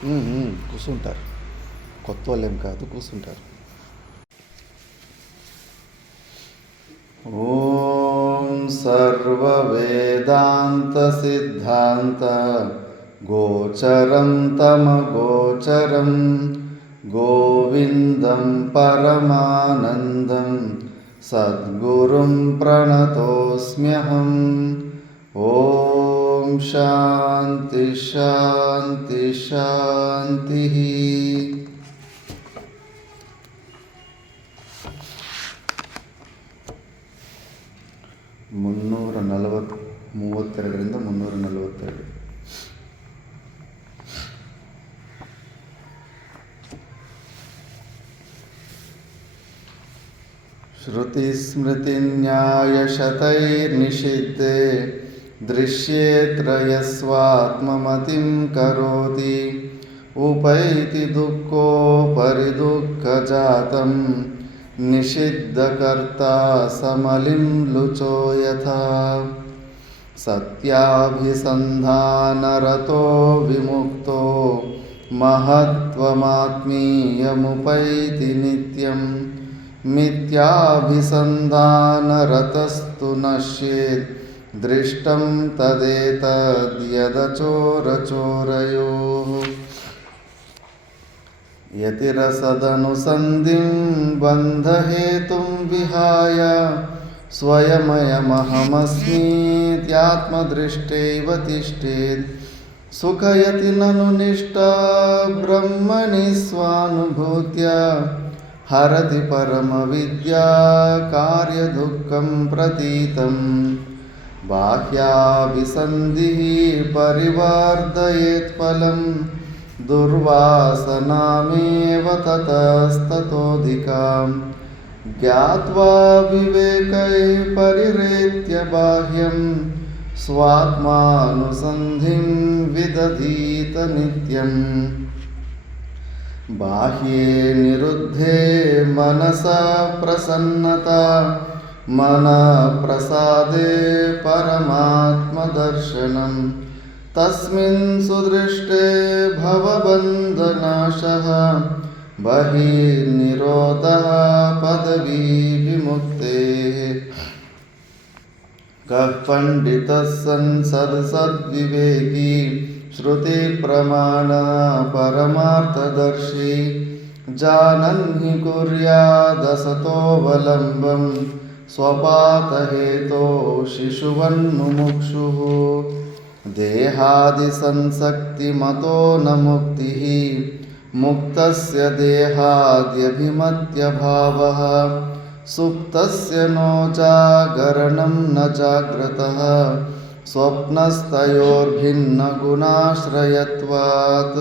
కూర్చుంటారు. కొత్త వాళ్ళేం కాదు, కూర్చుంటారు. ఓం సర్వవేదాంత సిద్ధాంత గోచరం తమగోచరం గోవిందం పరమానందం సద్గురుం ప్రణతోస్మ్యహం. ఓం శాంతి శాంతి శాంతి. 332ರಿಂದ 342. श्रुतिस्मृतिन्यायशतैर्निषिद्धे दृश्ये त्रयस्वात्ममतिं करोति उपैति दुःखोपरिदुःखजातं निषिद्धकर्ता समलिं लुचो यथा सत्याभिसन्धानरतो विमुक्तो महत्त्वमात्मीयमुपैति नित्यं मिथ्याभिसन्धानरतस्तु नश्येत् दृष्टं तदेतद्यदचोरचोरयोः. यतिरसदनुसन्धिं बन्धहेतुं विहाय स्वयमयमहमस्मीत्यात्मदृष्टैव तिष्ठेत्. सुखयति ननु निष्ठा ब्रह्मणि स्वानुभूत्या हरति परमविद्या कार्यदुःखं प्रतीतं. बाह्याभिसन्धिः परिवर्धयेत् फलं दुर्वासनामेव ततस्ततोऽधिकां. ज्ञात्वा विवेकैः परिरेत्य बाह्यं स्वात्मानुसन्धिं विदधीत नित्यम्. बाह्ये निरुद्धे मनसा प्रसन्नता मनःप्रसादे परमात्मदर्शनं. तस्मिन् सुदृष्टे भवबन्धनाशः बहिर्निरोधः पदवी विमुक्तेः. कः पण्डितः सन् सद्विवेकी श्रुतिप्रमाणः परमार्थदर्शी जानन् हि कुर्यादसतोऽवलम्बं स्वपातहेतो शिशुवन्मुमुक्षुः. देहादिसंसक्तिमतो न मुक्तिः मुक्तस्य देहाद्यभिमत्यभावः. सुप्तस्य नो जागरणं न जाग्रतः स्वप्नस्तयोर्भिन्नगुणाश्रयत्वात्.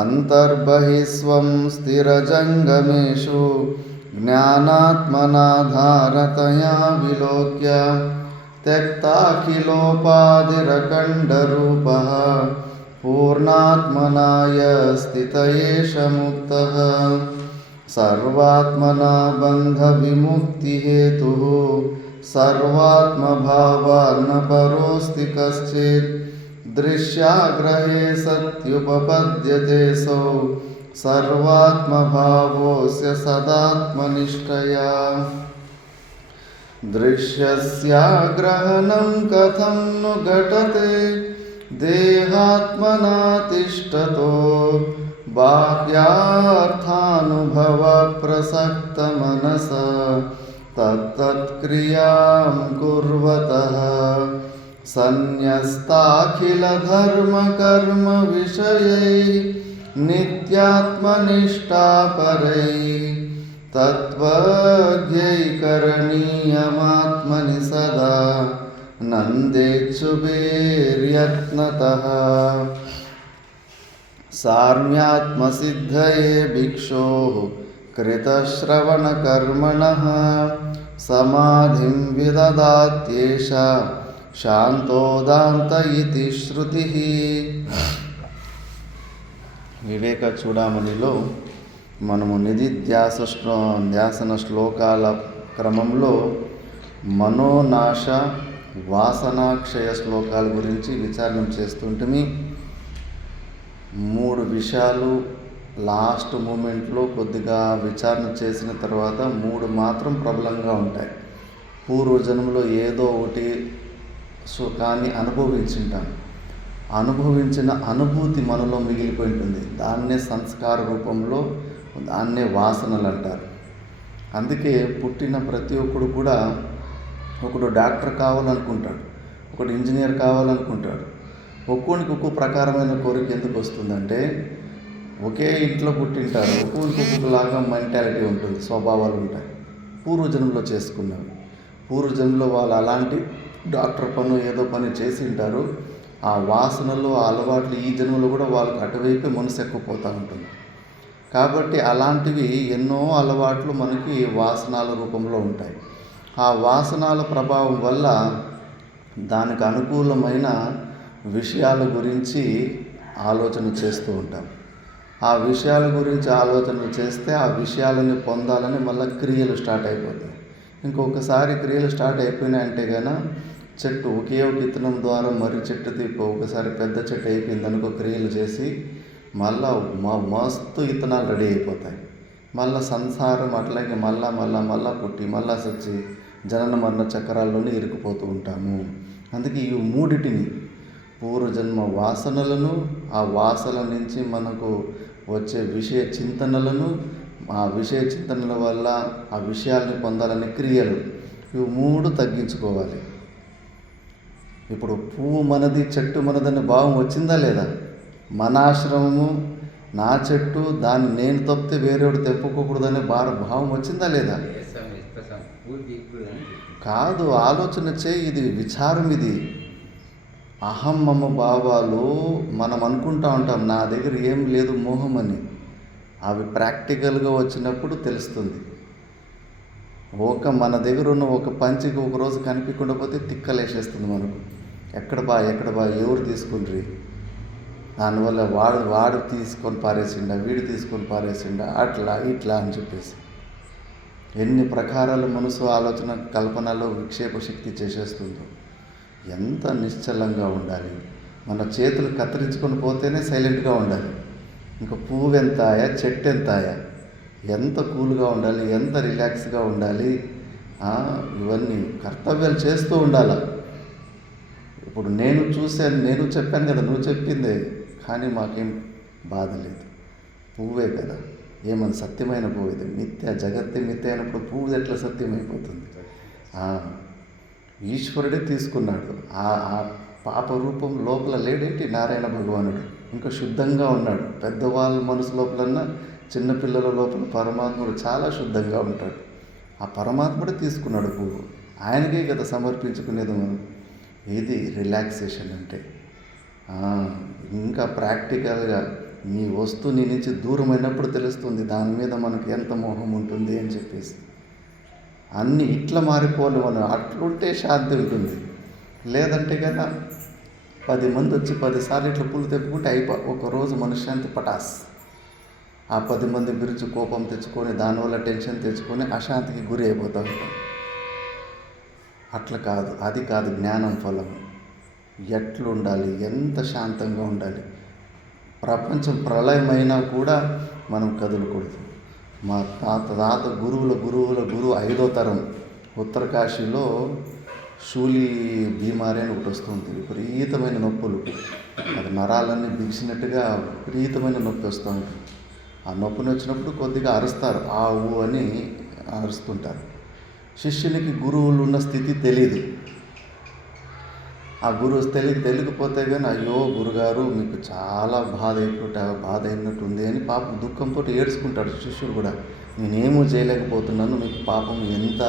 अन्तर्बहिस्वं स्थिरजङ्गमेषु ज्ञानात्मनाधारतया विलोक्य त्यक्ताखिलोपाधिरखण्डरूपः पूर्णात्मनाय स्थित एष मुक्तः. सर्वात्मना बन्धविमुक्तिहेतुः सर्वात्मभावान्न परोऽस्ति कश्चित्. दृश्याग्रहे सत्युपपद्यते सौ सर्वात्मभावोऽस्य सदात्मनिष्ठया. दृश्यस्याग्रहणं कथं नु घटते देहात्मना तिष्ठतो बाह्यार्थानुभवप्रसक्तमनसा तत्तत्क्रियां कुर्वतः. सन्न्यस्ताखिलधर्मकर्मविषयैः नित्यात्मनिष्ठापरैः तत्त्वज्ञैकरणीयमात्मनि सदा नन्देच्छुभिर्यत्नतः. साम्यात्मसिद्धये भिक्षोः कृतश्रवणकर्मणः समाधिं विदधात्येषा शान्तोदान्त इति श्रुतिः. వివేక చూడామణిలో మనము ధ్యాసన శ్లోకాల క్రమంలో మనోనాశ వాసనాక్షయ శ్లోకాల గురించి విచారణ చేస్తుంటే 3 విషయాలు లాస్ట్ మూమెంట్లో కొద్దిగా విచారణ చేసిన తర్వాత 3 మాత్రం ప్రబలంగా ఉంటాయి. పూర్వజన్మలో ఏదో ఒకటి సుఖాన్ని అనుభవించుంటాం. అనుభవించిన అనుభూతి మనలో మిగిలిపోయి ఉంటుంది. దాన్నే సంస్కార రూపంలో, దాన్నే వాసనలు అంటారు. అందుకే పుట్టిన ప్రతి ఒక్కడు కూడా, ఒకడు డాక్టర్ కావాలనుకుంటాడు, ఒకడు ఇంజనీర్ కావాలనుకుంటాడు. ఒక్కొనికి ఒక్కో ప్రకారమైన కోరిక ఎందుకు వస్తుందంటే, ఒకే ఇంట్లో పుట్టింటారు, ఒక్కొక్కరికి ఒక్కొక్కలాగా మెంటాలిటీ ఉంటుంది, స్వభావాలు ఉంటాయి. పూర్వజన్మలో చేసుకున్నవి. పూర్వజన్మలో వాళ్ళు అలాంటి డాక్టర్ పని ఏదో పని చేసి ఉంటారు. ఆ వాసనలు, ఆ అలవాట్లు ఈ జన్మలో కూడా వాళ్ళకి అటువైపే మనసు ఎక్కువపోతూ ఉంటుంది. కాబట్టి అలాంటివి ఎన్నో అలవాట్లు మనకి వాసనాల రూపంలో ఉంటాయి. ఆ వాసనాల ప్రభావం వల్ల దానికి అనుకూలమైన విషయాల గురించి ఆలోచన చేస్తూ ఉంటాం. ఆ విషయాల గురించి ఆలోచన చేస్తే ఆ విషయాలని పొందాలని మళ్ళీ క్రియలు స్టార్ట్ అయిపోతాయి. ఇంకొకసారి క్రియలు స్టార్ట్ అయిపోయినాయంటే కనుక చెట్టు ఒకే ఒక విత్తనం ద్వారా మరి చెట్టు తిప్పి ఒకసారి పెద్ద చెట్టు అయిపోయింది అనుకో, క్రియలు చేసి మళ్ళా మస్తు విత్తనాలు రెడీ అయిపోతాయి. మళ్ళీ సంసారం అట్లాగే మళ్ళా పుట్టి మళ్ళా సచ్చి జనన మరణ చక్రాల్లోనే ఇరుక్కుపోతూ ఉంటాము. అందుకే ఈ మూడిటిని, పూర్వజన్మ వాసనలను, ఆ వాసన నుంచి మనకు వచ్చే విషయ చింతనలను, ఆ విషయ చింతనల వల్ల ఆ విషయాల్ని పొందాలనే క్రియలు, ఇవి 3 తగ్గించుకోవాలి. ఇప్పుడు పువ్వు మనది, చెట్టు మనదనే భావం వచ్చిందా లేదా? మన ఆశ్రమము, నా చెట్టు, దాన్ని నేను తప్పితే వేరేవాడు తెంపుకోకూడదనే భావం వచ్చిందా లేదా? కాదు, ఆలోచన చేయి. ఇది విచారం. ఇది అహం మమ భావాలు మనం అనుకుంటా ఉంటాం, నా దగ్గర ఏం లేదు మోహం అని. అవి ప్రాక్టికల్గా వచ్చినప్పుడు తెలుస్తుంది. మన దగ్గర ఉన్న ఒక పంచికి ఒకరోజు కనిపించకుండా పోతే తిక్కలేసేస్తుంది మనకు. ఎక్కడ బా ఎవరు తీసుకుండ్రి, దానివల్ల వాడు తీసుకొని పారేసిండా, వీడు తీసుకొని పారేసిండా, అట్లా ఇట్లా అని చెప్పేసి ఎన్ని ప్రకారాలు మనసు ఆలోచన కల్పనలో విక్షేప శక్తి చేసేస్తుందో. ఎంత నిశ్చలంగా ఉండాలి. మన చేతులు కత్తిరించుకొని పోతేనే సైలెంట్గా ఉండాలి. ఇంకా పువ్వు ఎంతాయా, చెట్టు ఎంతాయా, ఎంత కూల్గా ఉండాలి, ఎంత రిలాక్స్గా ఉండాలి. ఇవన్నీ కర్తవ్యాలు చేస్తూ ఉండాలి. ఇప్పుడు నేను చెప్పాను కదా, నువ్వు చెప్పిందే, కానీ మాకేం బాధ లేదు. పువ్వే కదా, ఏమన్నా సత్యమైన పువ్వు ఇది. మిథ్య, జగత్తే మిథ్య అయినప్పుడు పువ్వు ఎట్లా సత్యమైపోతుంది? ఈశ్వరుడే తీసుకున్నాడు. ఆ పాప రూపం లోపల లేడేంటి నారాయణ భగవానుడు. ఇంకా శుద్ధంగా ఉన్నాడు. పెద్దవాళ్ళ మనసు లోపలన్నా చిన్నపిల్లల లోపల పరమాత్ముడు చాలా శుద్ధంగా ఉంటాడు. ఆ పరమాత్ముడే తీసుకున్నాడు పువ్వు. ఆయనకే కదా సమర్పించుకునేది మనం. ఇది రిలాక్సేషన్ అంటే. ఇంకా ప్రాక్టికల్గా నీ వస్తువు నీ నుంచి దూరమైనప్పుడు తెలుస్తుంది దాని మీద మనకు ఎంత మోహం ఉంటుంది అని చెప్పేసి. అన్నీ ఇట్లా మారిపోవాలి మనం. అట్లుంటే శాంతి ఉంటుంది. లేదంటే కదా 10 మంది వచ్చి 10 సార్లు ఇట్లా పుల్లు తెప్పుకుంటే ఒకరోజు మనశ్శాంతి పటాస్. ఆ 10 మంది గురించి కోపం తెచ్చుకొని, దానివల్ల టెన్షన్ తెచ్చుకొని అశాంతికి గురి అయిపోతూ ఉంటాం. అట్లా కాదు, అది కాదు జ్ఞానం ఫలం. ఎట్లుండాలి, ఎంత శాంతంగా ఉండాలి. ప్రపంచం ప్రళయమైనా కూడా మనం కదలకూడదు. మా తాత గురువుల గురువు 5వ తరం ఉత్తరకాశీలో షూలి బీమారి అని ఒకటి వస్తుంది. విపరీతమైన నొప్పులు, అది నరాలన్నీ బిగిసినట్టుగా విపరీతమైన నొప్పి వస్తూ ఉంటుంది. ఆ నొప్పిని వచ్చినప్పుడు కొద్దిగా అరుస్తారు, ఊ అని అరుస్తుంటారు. శిష్యునికి గురువులు ఉన్న స్థితి తెలియదు. ఆ గురువు తెలియకపోతే కానీ, అయ్యో గురుగారు మీకు చాలా బాధ అయినట్టుంది అని పాపం దుఃఖంతో ఏడ్చుకుంటాడు శిష్యుడు కూడా. నేనేమో చేయలేకపోతున్నాను, మీకు పాపం ఎంత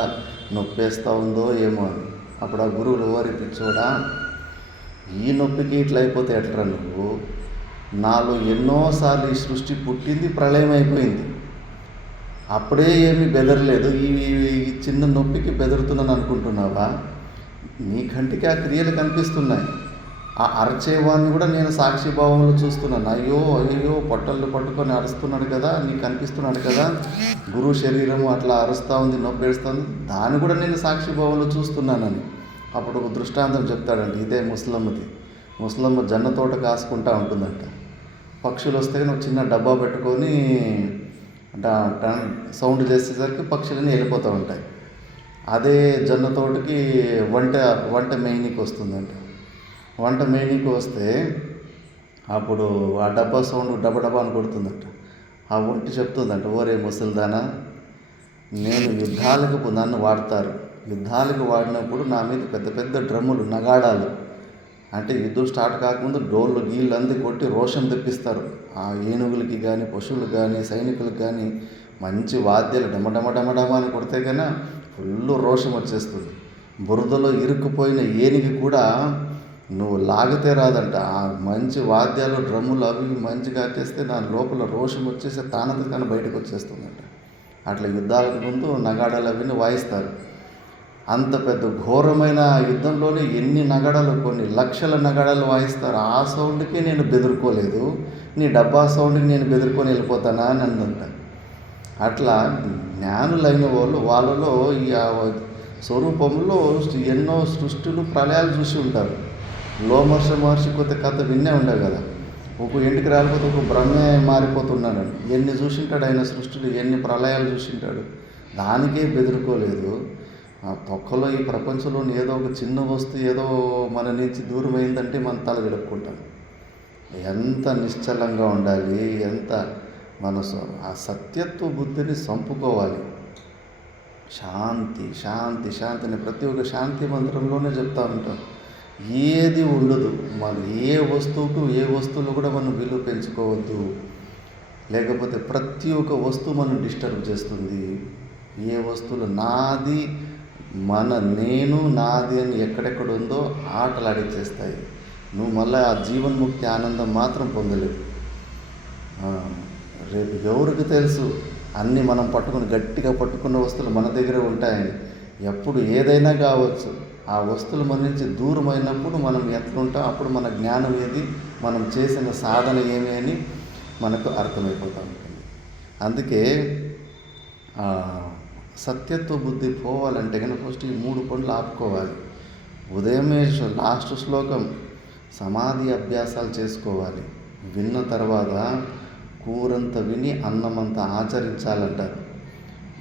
నొప్పేస్తూ ఉందో ఏమో అని. అప్పుడు ఆ గురువులు ఓరిపించోడా, ఈ నొప్పికి ఇట్లా అయిపోతే ఎట్లా నువ్వు? నాలో ఎన్నోసార్లు ఈ సృష్టి పుట్టింది, ప్రళయం అయిపోయింది, అప్పుడే ఏమీ బెదరలేదు. ఈ చిన్న నొప్పికి బెదరుతున్నాను అనుకుంటున్నావా? నీ కంటికి ఆ క్రియలు కనిపిస్తున్నాయి. ఆ అరచేవాన్ని కూడా నేను సాక్షిభావంలో చూస్తున్నాను. అయ్యో పొట్టలు పట్టుకొని అరుస్తున్నాడు కదా, నీకు కనిపిస్తున్నాడు కదా, గురువు శరీరము అట్లా అరుస్తూ ఉంది, నొప్పి ఏడుస్తుంది, దాన్ని కూడా నేను సాక్షిభావంలో చూస్తున్నానని. అప్పుడు ఒక దృష్టాంతం చెప్తాడంట. ఇదే ముసలమ్మది. ముసలమ్మ జన్న తోట కాసుకుంటా ఉంటుందంట. పక్షులు వస్తే కానీ ఒక చిన్న డబ్బా పెట్టుకొని సౌండ్ చేసేసరికి పక్షులన్నీ వెళ్ళిపోతూ ఉంటాయి. అదే జొన్న తోటకి వంట మెయిన్కి వస్తుందంట. వంట మెయిన్కి వస్తే అప్పుడు ఆ డబ్బా సౌండ్ డబ్బా అని కొడుతుందంట. ఆ ఒంటి చెప్తుందంట, ఓరే ముసలిదానా, నేను నన్ను వాడతారు, యుద్ధాలకు వాడినప్పుడు నా మీద పెద్ద పెద్ద డ్రమ్ములు, నగాడాలు, అంటే యుద్ధం స్టార్ట్ కాకముందు డోళ్ళు గీళ్ళు అంది కొట్టి రోషం తెప్పిస్తారు. ఆ ఏనుగులకి కానీ పశువులకు కానీ సైనికులకు కానీ మంచి వాద్యాలు డమడమ అని కొడితే కన్నా ఫుల్ రోషం వచ్చేస్తుంది. బురదలో ఇరుక్కుపోయిన ఏనుగు కూడా నువ్వు లాగితే రాదంట. ఆ మంచి వాద్యాలు డ్రమ్ములు అవి మంచిగా కట్టేస్తే దాని లోపల రోషం వచ్చేసి తానంతకన్నా బయటకు వచ్చేస్తుందంట. అట్లా యుద్ధాలకు ముందు నగాడాలు అవన్నీ వాయిస్తారు. అంత పెద్ద ఘోరమైన యుద్ధంలోనే ఎన్ని నగడాలు, కొన్ని లక్షల నగడాలు వాయిస్తారు. ఆ సౌండ్కి నేను బెదురుకోలేదు, నీ డబ్బా సౌండ్కి నేను బెదురుకొని వెళ్ళిపోతానా అని అందంట. అట్లా జ్ఞానులైన వాళ్ళలో ఈ స్వరూపంలో ఎన్నో సృష్టిలు ప్రళయాలు చూసి ఉంటారు. లోమర్ష మహర్షి కొత్త కథ విన్నే ఉండవు కదా, ఒక ఇంటికి రాలిపోతే ఒక బ్రహ్మే మారిపోతున్నాడు. ఎన్ని చూసింటాడు ఆయన సృష్టిలు, ఎన్ని ప్రళయాలు చూసింటాడు. దానికే బెదురుకోలేదు. ఆ తొక్కలో ఈ ప్రపంచంలోని ఏదో ఒక చిన్న వస్తువు ఏదో మన నుంచి దూరమైందంటే మన తల విడుక్కుంటాం. ఎంత నిశ్చలంగా ఉండాలి, ఎంత ఆ సత్యత్వ బుద్ధిని సంపుకోవాలి. శాంతి శాంతి శాంతి అని ప్రతి ఒక్క శాంతి మంత్రంలోనే చెప్తా ఉంటాం. ఏది ఉండదు, మన ఏ వస్తువులో కూడా మనం విలువ పెంచుకోవద్దు. లేకపోతే ప్రతి ఒక్క వస్తువు మనం డిస్టర్బ్ చేస్తుంది. ఏ వస్తువులు నాది, నేను నాది అని ఎక్కడెక్కడ ఉందో ఆటలాడిచ్చేస్తాయి. నువ్వు మళ్ళీ ఆ జీవన్ముక్తి ఆనందం మాత్రం పొందలేవు. రేపు ఎవరికి తెలుసు అన్నీ మనం గట్టిగా పట్టుకున్న వస్తువులు మన దగ్గర ఉంటాయని. ఎప్పుడు ఏదైనా కావచ్చు, ఆ వస్తువులు మన నుంచి దూరం అయినప్పుడు మనం ఎట్లుంటాం, అప్పుడు మన జ్ఞానం ఏది, మనం చేసిన సాధన ఏమి అని మనకు అర్థమైపోతూ ఉంటుంది. అందుకే సత్యత్వ బుద్ధి పోవాలంటే కనుక ఫస్ట్ ఈ 3 పనులు ఆపుకోవాలి. ఉదయమే లాస్ట్ శ్లోకం సమాధి అభ్యాసాలు చేసుకోవాలి. విన్న తర్వాత కూరంత విని అన్నమంతా ఆచరించాలంటారు.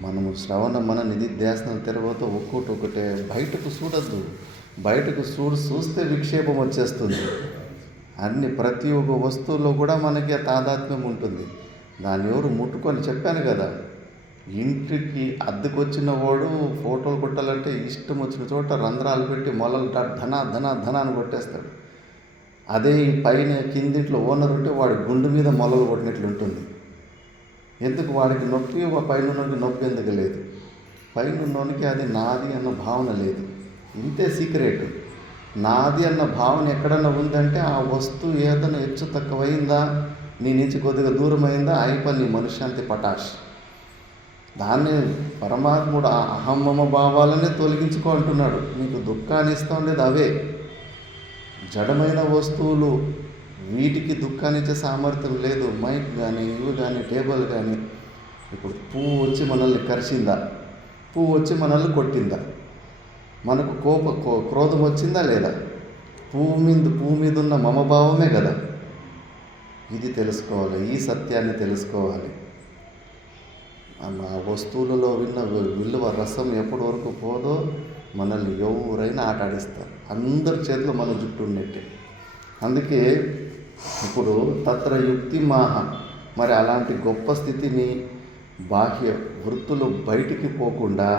మనము మన నిధిధ్యాసనం తర్వాత ఒక్కొక్కటే బయటకు చూడద్దు. బయటకు చూస్తే విక్షేపం వచ్చేస్తుంది. ప్రతి ఒక్క వస్తువులో కూడా మనకి తాదాత్మ్యం ఉంటుంది. దాన్ని ఎవరు ముట్టుకొని, చెప్పాను కదా, ఇంటికి అద్దెకు వచ్చిన వాడు ఫోటోలు కొట్టాలంటే ఇష్టం వచ్చిన చోట రంధ్రాలు పెట్టి మొలలు ధన అని కొట్టేస్తాడు. అదే ఈ పైన కిందింట్లో ఓనర్ ఉంటే వాడి గుండు మీద మొలలు కొట్టినట్లు ఉంటుంది. ఎందుకు వాడికి నొప్పి, పైన నొప్పి ఎందుకు లేదు? పైనకి అది నాది అన్న భావన లేదు. ఇంతే సీక్రెట్. నాది అన్న భావన ఎక్కడన్నా ఉందంటే ఆ వస్తువు ఏదైనా హెచ్చు తక్కువైందా, నీ నుంచి కొద్దిగా దూరమైందా, అయిపోయి మనశ్శాంతి పటాష్. దాన్ని పరమాత్ముడు ఆ అహమ్మమ భావాలనే తొలగించుకో అంటున్నాడు. నీకు దుఃఖాన్ని ఇస్తూ ఉండేది అవే జడమైన వస్తువులు. వీటికి దుఃఖాన్ని ఇచ్చే సామర్థ్యం లేదు. మైక్ కానీ, ఇవి కానీ, టేబుల్ కానీ. ఇప్పుడు పువ్వు వచ్చి మనల్ని కరిచిందా, పువ్వు వచ్చి మనల్ని కొట్టిందా, మనకు క్రోధం వచ్చిందా లేదా? పువ్వు మీద ఉన్న మమభావమే కదా. ఇది తెలుసుకోవాలి, ఈ సత్యాన్ని తెలుసుకోవాలి. ఆ వస్తువులలో విన్న విలువ రసం ఎప్పటి వరకు పోదో మనల్ని ఎవరైనా ఆటాడిస్తారు. అందరి చేతిలో మన జుట్టు ఉన్నట్టే. అందుకే ఇప్పుడు తత్ర యుక్తి మాహ, మరి అలాంటి గొప్ప స్థితిని బాహ్య వృత్తులు బయటికి పోకుండా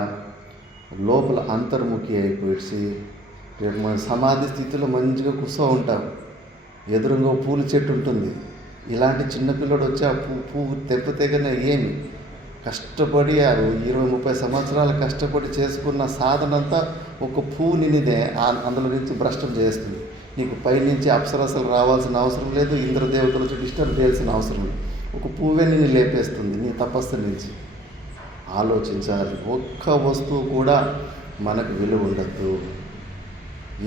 లోపల అంతర్ముఖి అయిపోయి రేపు మన సమాధి స్థితిలో మంచిగా కూర్చో ఉంటాం. ఎదురుగా పూల చెట్టు ఉంటుంది. ఇలాంటి చిన్నపిల్లడు వచ్చి ఆ పువ్వు తెంపితే కన్నా ఏమి కష్టపడి 20-30 సంవత్సరాలు కష్టపడి చేసుకున్న సాధన అంతా ఒక పువ్వు నినిదే అందులో నుంచి భ్రష్టం చేస్తుంది. నీకు పైనుంచి అప్సరసలు రావాల్సిన అవసరం లేదు, ఇంద్రదేవతల నుంచి డిస్టర్బ్ చేయాల్సిన అవసరం లేదు. ఒక పువ్వే నిన్ను లేపేస్తుంది నీ తపస్సు నుంచి. ఆలోచించాలి. ఒక్క వస్తువు కూడా మనకు విలువ ఉండద్దు.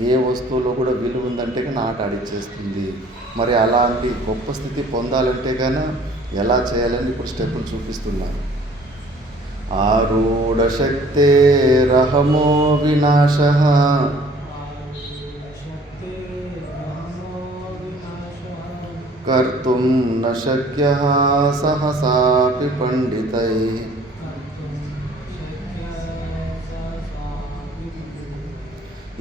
ఏ వస్తువులో కూడా విలువ ఉందంటే కానీ ఆట ఆడిచ్చేస్తుంది. మరి అలాంటి గొప్ప స్థితి పొందాలంటే కానీ ఎలా చేయాలని ఇప్పుడు స్టెప్పులు చూపిస్తున్నారు. ఆరూఢ శక్తే రహమో వినాశ कर्तुं न शक्यः सहसापि पंडितैः।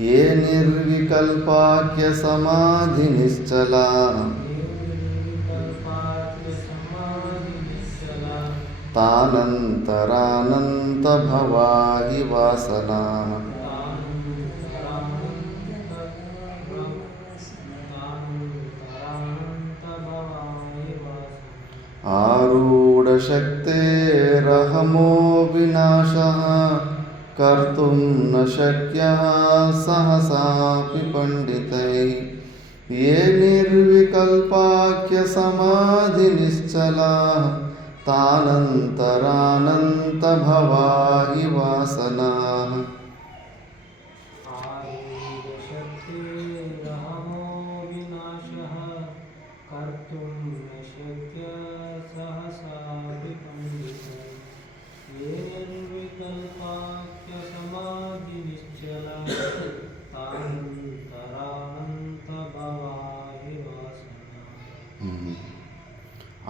ये निर्विकल्पाख्य समाधि निश्चला तानन्तरानंत भवा हि वासना। आरूढ़ शक्तेरहमो विनाशः कर्तुं न शक्यः सहसापि पंडितैः। ये निर्विकल्पाख्य समाधि निश्चला तानन्तरानंत भवा हि वासनाः।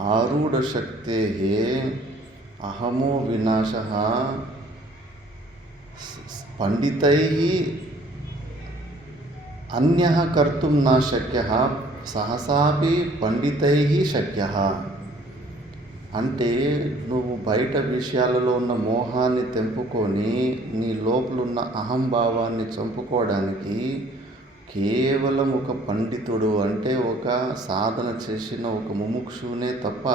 आरूढ़ शक्तेः अहमो विनाशः पंडितैः अन्यः कर्तुं न शक्यः सहसापि పండితైః శక్యః. అంటే నువ్వు బయట విషయాలలో ఉన్న మోహాన్ని తెంపుకొని నీ లోపలున్న అహంభావాన్ని చంపుకోవడానికి కేవలం ఒక పండితుడు అంటే ఒక సాధన చేసిన ఒక ముముక్షునే తప్ప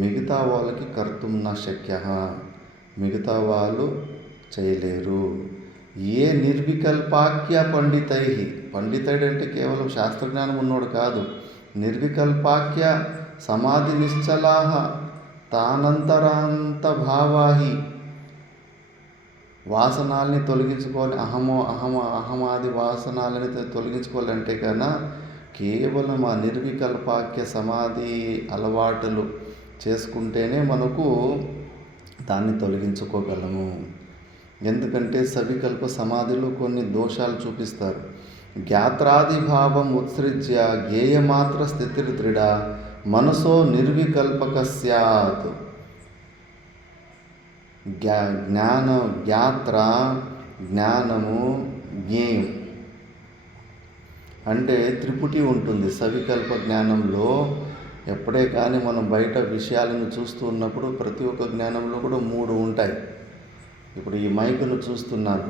మిగతా వాళ్ళకి కర్తుం నా శక్య, మిగతా వాళ్ళు చేయలేరు. ఏ నిర్వికల్పాఖ్య పండితై, పండితుడు అంటే కేవలం శాస్త్రజ్ఞానం ఉన్నోడు కాదు. నిర్వికల్పాఖ్య సమాధి నిశ్చలాహ తానంతరాంత భావాహి, వాసనాల్ని తొలగించుకోవాలి. అహమాది వాసనాలని తొలగించుకోవాలంటే కన్నా కేవలం ఆ నిర్వికల్పాఖ్య సమాధి అలవాటులు చేసుకుంటేనే మనకు దాన్ని తొలగించుకోగలము. ఎందుకంటే సవికల్ప సమాధిలో కొన్ని దోషాలు చూపిస్తారు. జ్ఞాత్రాదిభావం ఉత్సృజ్య జ్ఞేయమాత్ర స్థితిర్దృఢ మనసో నిర్వికల్పక స్యాత్. జ్ఞాత్ర జ్ఞానము, జ్ఞేయం అంటే త్రిపుటి ఉంటుంది. సవికల్ప జ్ఞానంలో ఎప్పుడే కానీ మనం బయట విషయాలను చూస్తూ ఉన్నప్పుడు ప్రతి ఒక్క జ్ఞానంలో కూడా 3 ఉంటాయి. ఇప్పుడు ఈ మైకును చూస్తున్నాను,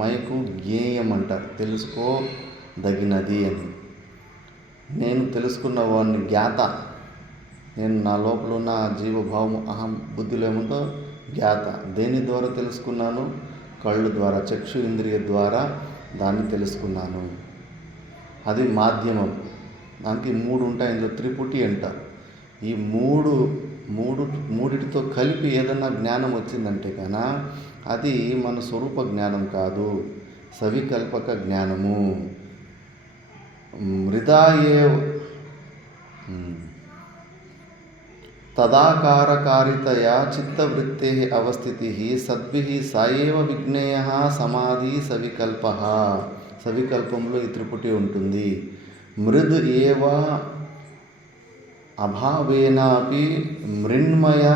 మైకు జ్ఞేయం అంటారు, తెలుసుకోదగినది అని. నేను తెలుసుకున్న వాడిని జ్ఞాత, నేను నా లోపల ఉన్న జీవభావం అహం బుద్ధిలో ఏముందో జ్ఞాత. దేని ద్వారా తెలుసుకున్నాను? కళ్ళు ద్వారా, చక్షు ఇంద్రియ ద్వారా దాన్ని తెలుసుకున్నాను. అది మాధ్యమం. దానికి 3 ఉంటాయి, ఇందులో త్రిపుటి అంటారు. ఈ మూడిటితో కలిపి ఏదన్నా జ్ఞానం వచ్చిందంటే కన్నా అది మన స్వరూప జ్ఞానం కాదు, సవికల్పక జ్ఞానము. మృదాయే తదాకారకారితయా చిత్తవృత్తే అవస్థితి సద్భిః సాయేవ విజ్ఞేయః సమాధి సవికల్పః. సవికల్పంలో ఈ త్రిపుటి ఉంటుంది. మృద్ ఏవ అభావేనాపి మృణ్మయ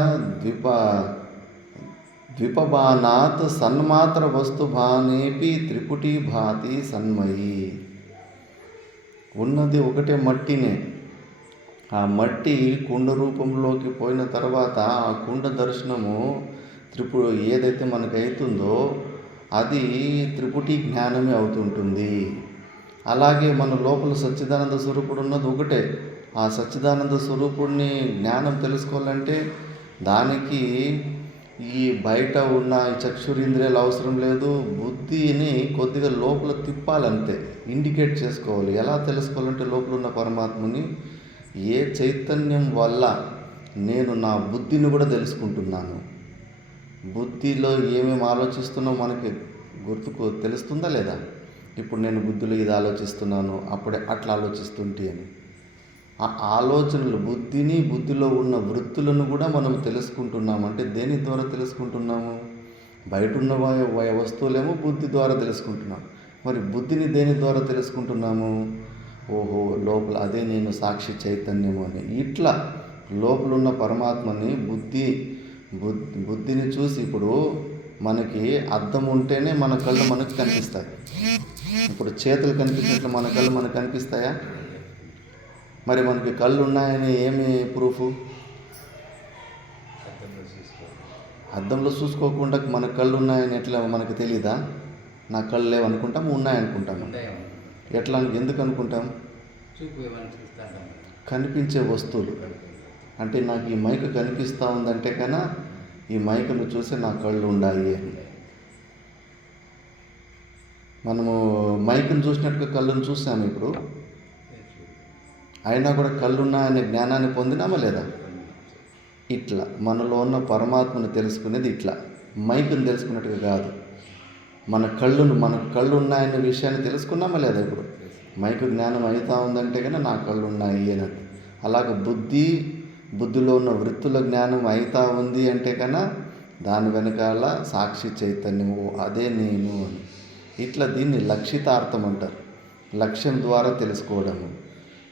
ద్విపబాణాత్ సన్మాత్ర వస్తుభానేపి త్రిపుటి భాతి సన్మయి. ఉన్నది ఒకటే మట్టినే. ఆ మట్టి కుండ రూపంలోకి పోయిన తర్వాత ఆ కుండ దర్శనము ఏదైతే మనకు అవుతుందో అది త్రిపుటి జ్ఞానమే అవుతుంటుంది. అలాగే మన లోపల సచ్చిదానంద స్వరూపుడు ఉన్నది ఒకటే. ఆ సచ్చిదానంద స్వరూపుడిని జ్ఞానం తెలుసుకోవాలంటే దానికి ఈ బయట ఉన్న ఈ చక్షురింద్రియాలు అవసరం లేదు. బుద్ధిని కొద్దిగా లోపల తిప్పాలంతే, ఇండికేట్ చేసుకోవాలి. ఎలా తెలుసుకోవాలంటే లోపల ఉన్న పరమాత్మని ఏ చైతన్యం వల్ల నేను నా బుద్ధిని కూడా తెలుసుకుంటున్నాను. బుద్ధిలో ఏమేమి ఆలోచిస్తున్నా మనకి తెలుస్తుందా లేదా? ఇప్పుడు నేను బుద్ధిలో ఇది ఆలోచిస్తున్నాను, అప్పుడే అట్లా ఆలోచిస్తుంటే అని ఆ ఆలోచనలు బుద్ధిలో ఉన్న వృత్తులను కూడా మనం తెలుసుకుంటున్నాము. అంటే దేని ద్వారా తెలుసుకుంటున్నాము? బయట ఉన్న వస్తువులేమో బుద్ధి ద్వారా తెలుసుకుంటున్నాం. మరి బుద్ధిని దేని ద్వారా తెలుసుకుంటున్నాము? ఓహో లోపల అదే నేను సాక్షి చైతన్యము అని. ఇట్లా లోపల ఉన్న పరమాత్మని బుద్ధిని చూసి, ఇప్పుడు మనకి అద్దం ఉంటేనే మన కళ్ళు మనకు కనిపిస్తాయి. ఇప్పుడు చేతులు కనిపించినట్లు మన కళ్ళు మనకు కనిపిస్తాయా? మరి మనకి కళ్ళు ఉన్నాయని ఏమి ప్రూఫ్? అద్దంలో చూసుకోకుండా మన కళ్ళు ఉన్నాయని ఎట్లా మనకు తెలీదా? నా కళ్ళు లేవు అనుకుంటాము, ఉన్నాయనుకుంటాము. ఎట్లా ఎందుకు అనుకుంటాం? కనిపించే వస్తువులు అంటే నాకు ఈ మైక్ కనిపిస్తూ ఉందంటే కన్నా ఈ మైకును చూసి నా కళ్ళు ఉన్నాయి అని. మనము మైకును చూసినట్టుగా కళ్ళును చూసాము ఇప్పుడు, అయినా కూడా కళ్ళున్నాయనే జ్ఞానాన్ని పొందినామా లేదా? ఇట్లా మనలో ఉన్న పరమాత్మను తెలుసుకునేది ఇట్లా, మైకును తెలుసుకున్నట్టుగా కాదు. మన కళ్ళు ఉన్నాయనే విషయాన్ని తెలుసుకున్నామా లేదా? ఇప్పుడు మైకు జ్ఞానం అవుతా ఉందంటే కన్నా నా కళ్ళు ఉన్నాయి అని. అలాగే బుద్ధిలో ఉన్న వృత్తుల జ్ఞానం అవుతా ఉంది అంటే కన్నా దాని వెనకాల సాక్షి చైతన్యము, అదే నేను అని. ఇట్లా దీన్ని లక్షితార్థం అంటారు. లక్ష్యం ద్వారా తెలుసుకోవడము.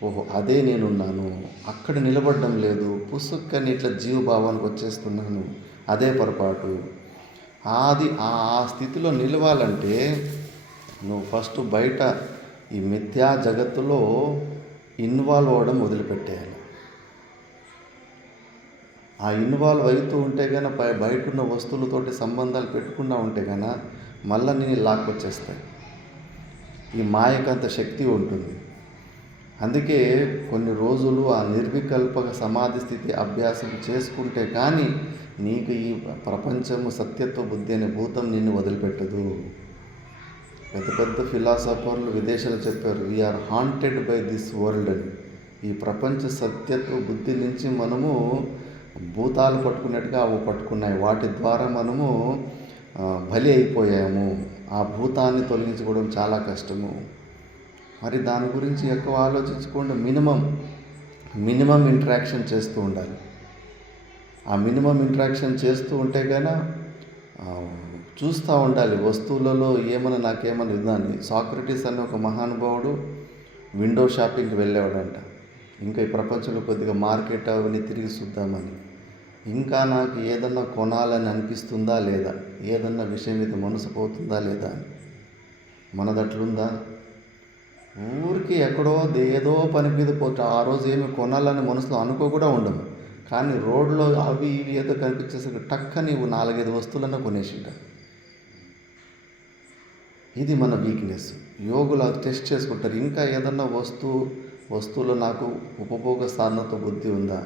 ఓహో అదే నేనున్నాను, అక్కడ నిలబడడం లేదు, పుసుక్కని ఇట్లా జీవభావానికి వచ్చేస్తున్నాను, అదే పొరపాటు. ఆ స్థితిలో నిలవాలంటే నువ్వు ఫస్ట్ బయట ఈ మిథ్యా జగత్తులో ఇన్వాల్వ్ అవ్వడం వదిలిపెట్టేయాలి. ఆ ఇన్వాల్వ్ అవుతూ ఉంటే కనుక బయట ఉన్న వస్తువులతోటి సంబంధాలు పెట్టుకున్నా ఉంటే కనుక మళ్ళీ నేను లాక్కొచ్చేస్తాయి. ఈ మాయకంత శక్తి ఉంటుంది. అందుకే కొన్ని రోజులు ఆ నిర్వికల్పక సమాధి స్థితి అభ్యాసం చేసుకుంటే కానీ నీకు ఈ ప్రపంచము సత్యత్వ బుద్ధి అనే భూతం నిన్ను వదిలిపెట్టదు. పెద్ద పెద్ద ఫిలాసఫర్లు విదేశాలు చెప్పారు, we are haunted by this world అని. ఈ ప్రపంచ సత్యత్వ బుద్ధి నుంచి మనము భూతాలు పట్టుకున్నట్టుగా అవి పట్టుకున్నాయి, వాటి ద్వారా మనము బలి అయిపోయాము. ఆ భూతాన్ని తొలగించుకోవడం చాలా కష్టము. మరి దాని గురించి ఎక్కువ ఆలోచించకుండా మినిమం ఇంటరాక్షన్ చేస్తూ ఉండాలి. ఆ మినిమం ఇంటరాక్షన్ చేస్తూ ఉంటే కన్నా చూస్తూ ఉండాలి వస్తువులలో ఏమైనా నాకేమైనా ఇదాన్ని. సాక్రటీస్ అనే ఒక మహానుభావుడు విండో షాపింగ్కి వెళ్ళేవాడంట. ఇంకా ఈ ప్రపంచంలో కొద్దిగా మార్కెట్ అవన్నీ తిరిగి చూద్దామని. ఇంకా నాకు ఏదన్నా కొనాలని అనిపిస్తుందా లేదా, ఏదన్నా విషయం మీద మనసు పోతుందా లేదా అని. మనదట్లుందా? ఊరికి ఎక్కడో ఏదో పని మీద పోతే ఆ రోజు ఏమి కొనాలని మనసులో అనుకో కూడా ఉండము, కానీ రోడ్లో అవి ఇవి ఏదో కనిపించేసరికి టక్క నీవు 4-5 వస్తువులన్నా కొనేసింట. ఇది మన వీక్నెస్. యోగులు టెస్ట్ చేసుకుంటారు. ఇంకా ఏదన్నా వస్తువులో నాకు ఉపభోగ సాధనతో బుద్ధి ఉందా,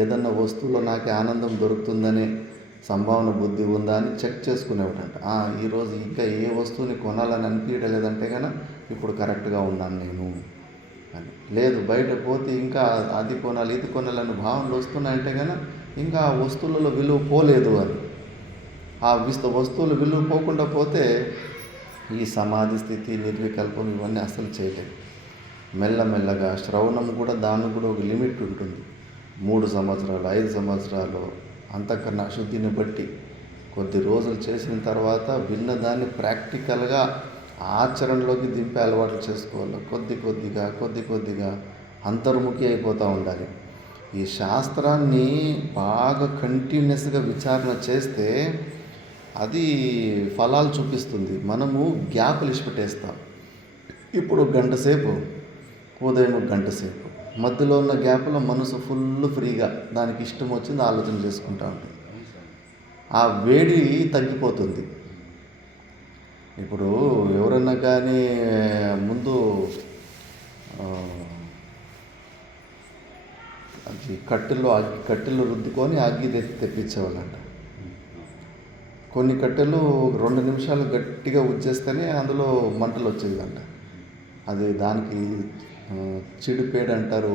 ఏదన్నా వస్తువులో నాకు ఆనందం దొరుకుతుందనే సంభావన బుద్ధి ఉందా అని చెక్ చేసుకునేవాడంట. ఈరోజు ఇంకా ఏ వస్తువుని కొనాలని అనిపించడం లేదంటే కనుక ఇప్పుడు కరెక్ట్గా ఉన్నాను నేను అని. లేదు బయట పోతే ఇంకా అది కొనాలి ఇది కొనాలని భావనలు వస్తున్నాయంటే కనుక ఇంకా ఆ వస్తువులలో విలువ పోలేదు అని. ఆ వస్తువులు విలువ పోకుండా పోతే ఈ సమాధి స్థితి నిర్వికల్పం ఇవన్నీ అసలు చేయలేదు. మెల్లమెల్లగా శ్రవణం కూడా దానికి కూడా ఒక లిమిట్ ఉంటుంది. 3 సంవత్సరాలు 5 సంవత్సరాలు అంతకన్నా అశుద్ధిని బట్టి కొద్ది రోజులు చేసిన తర్వాత విన్నదాన్ని ప్రాక్టికల్గా ఆచరణలోకి దింపే అలవాట్లు చేసుకోవాలి. కొద్ది కొద్దిగా అంతర్ముఖి అయిపోతూ ఉండాలి. ఈ శాస్త్రాన్ని బాగా కంటిన్యూస్గా విచారణ చేస్తే అది ఫలాలు చూపిస్తుంది. మనము గ్యాప్లు ఇచ్చిపెట్టేస్తాం. ఇప్పుడు 1 గంట సేపు, ఉదయం 1 గంట సేపు, మధ్యలో ఉన్న గ్యాప్లో మనసు ఫుల్ ఫ్రీగా దానికి ఇష్టం వచ్చింది ఆలోచన చేసుకుంటూ ఉంటుంది. ఆ వేడి తగ్గిపోతుంది. ఇప్పుడు ఎవరన్నా కానీ ముందు అది కట్టెలు రుద్దుకొని అగ్గి తెప్పించేవాళ్ళంట. కొన్ని కట్టెలు 2 నిమిషాలు గట్టిగా ఉచ్చేస్తేనే అందులో మంటలు వచ్చేదంట. అది దానికి చిడిపేడు అంటారు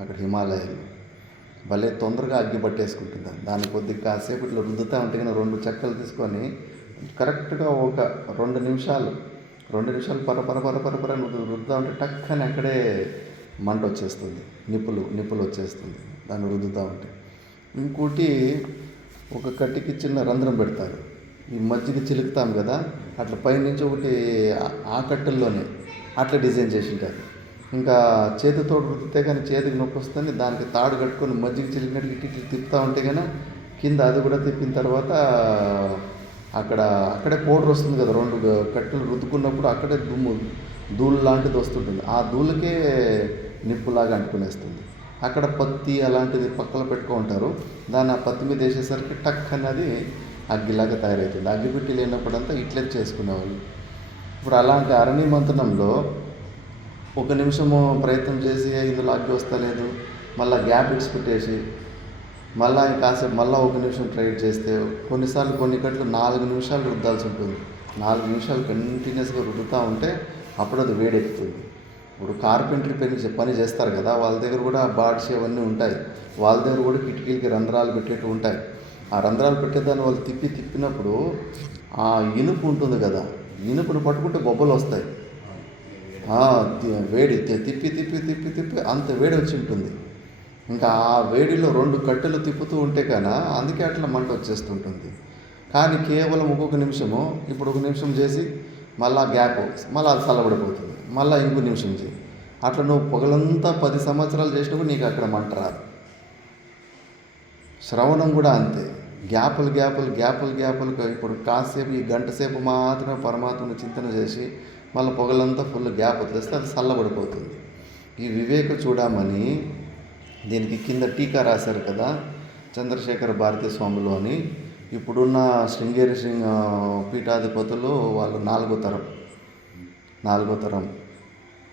అక్కడ హిమాలయాలు. భలే తొందరగా అగ్గి పట్టేసుకుంటుంది. దాన్ని కొద్దిగా కాసేపు ఇట్లా రుద్దుతూ ఉంటే కానీ 2 చెక్కలు తీసుకొని కరెక్ట్గా ఒక 2 నిమిషాలు పరపర రుద్దుతూ ఉంటే టక్కని అక్కడే మంట వచ్చేస్తుంది, నిప్పులు వచ్చేస్తుంది దాన్ని రుద్దుతూ ఉంటే. ఇంకోటి ఒక కట్టికి చిన్న రంధ్రం పెడతారు. ఈ మజ్జిగ చిలుకుతాం కదా, అట్లా పైనుంచి ఒకటి ఆ కట్టెల్లోనే అట్లా డిజైన్ చేసి ఉంటారు. ఇంకా చేతితో రుద్దితే కానీ చేతికి నొప్పి వస్తుంది. దానికి తాడు కట్టుకొని మజ్జిగ చిలికినట్టు ఇటు ఇటు తిప్పుతూ ఉంటే కానీ కింద అది కూడా తిప్పిన తర్వాత అక్కడే పౌడర్ వస్తుంది కదా, 2 కట్టెలు రుద్దుకున్నప్పుడు అక్కడే ధూళి లాంటిది వస్తుంటుంది. ఆ ధూళికే నిప్పులాగా అంటుకునేస్తుంది. అక్కడ పత్తి అలాంటిది పక్కన పెట్టుకుంటారు. దాన్ని ఆ పత్తి మీద వేసేసరికి టక్ అన్నది అగ్గిలాగా తయారవుతుంది. అగ్గిపెట్టి లేనప్పుడంతా ఇట్లే చేసుకునేవాళ్ళు. ఇప్పుడు అలాంటి అరణి మంతనంలో 1 నిమిషము ప్రయత్నం చేసి ఇందులో అగ్గి వస్తలేదు, మళ్ళీ గ్యాప్ ఇడిచిపెట్టేసి మళ్ళీ కాసేపు మళ్ళీ 1 నిమిషం ట్రై చేస్తే కొన్నిసార్లు కొన్ని గంటలు 4 నిమిషాలు రుద్దాల్సి ఉంటుంది. 4 నిమిషాలు కంటిన్యూస్గా రుద్దుతూ ఉంటే అప్పుడు అది వేడెక్కుతుంది. ఇప్పుడు కార్పెంటరీ పని చేస్తారు కదా, వాళ్ళ దగ్గర కూడా బాడ్స్ అవన్నీ ఉంటాయి. వాళ్ళ దగ్గర కూడా కిటికీలకి రంధ్రాలు పెట్టేట్టు ఉంటాయి. ఆ రంధ్రాలు పెట్టేదాన్ని వాళ్ళు తిప్పినప్పుడు ఆ ఇనుపు ఉంటుంది కదా, ఇనుపును పట్టుకుంటే బొబ్బలు వస్తాయి. వేడి తిప్పి అంత వేడి వచ్చి ఉంటుంది. ఇంకా ఆ వేడిలో 2 కట్టెలు తిప్పుతూ ఉంటే కన్నా అందుకే అట్లా మంట వచ్చేస్తుంటుంది. కానీ కేవలం ఒక్కొక్క నిమిషము, ఇప్పుడు 1 నిమిషం చేసి మళ్ళీ గ్యాప్ మళ్ళీ అది చల్లబడిపోతుంది, మళ్ళీ ఇంకో నిమిషం చేయి. అట్లా నువ్వు పొగలంతా 10 సంవత్సరాలు చేసినప్పుడు నీకు అక్కడ మంట రాదు. శ్రవణం కూడా అంతే, గ్యాపులు ఇప్పుడు కాసేపు ఈ గంట సేపు మాత్రమే పరమాత్మను చింతన చేసి మళ్ళీ పొగలంతా ఫుల్ గ్యాప్ వదిలేస్తే అది చల్లబడిపోతుంది. ఈ వివేక చూడమని దీనికి కింద టీకా రాశారు కదా, చంద్రశేఖర భారతీ స్వాములు అని. ఇప్పుడున్న శృంగేరి పీఠాధిపతులు వాళ్ళు 4వ తరం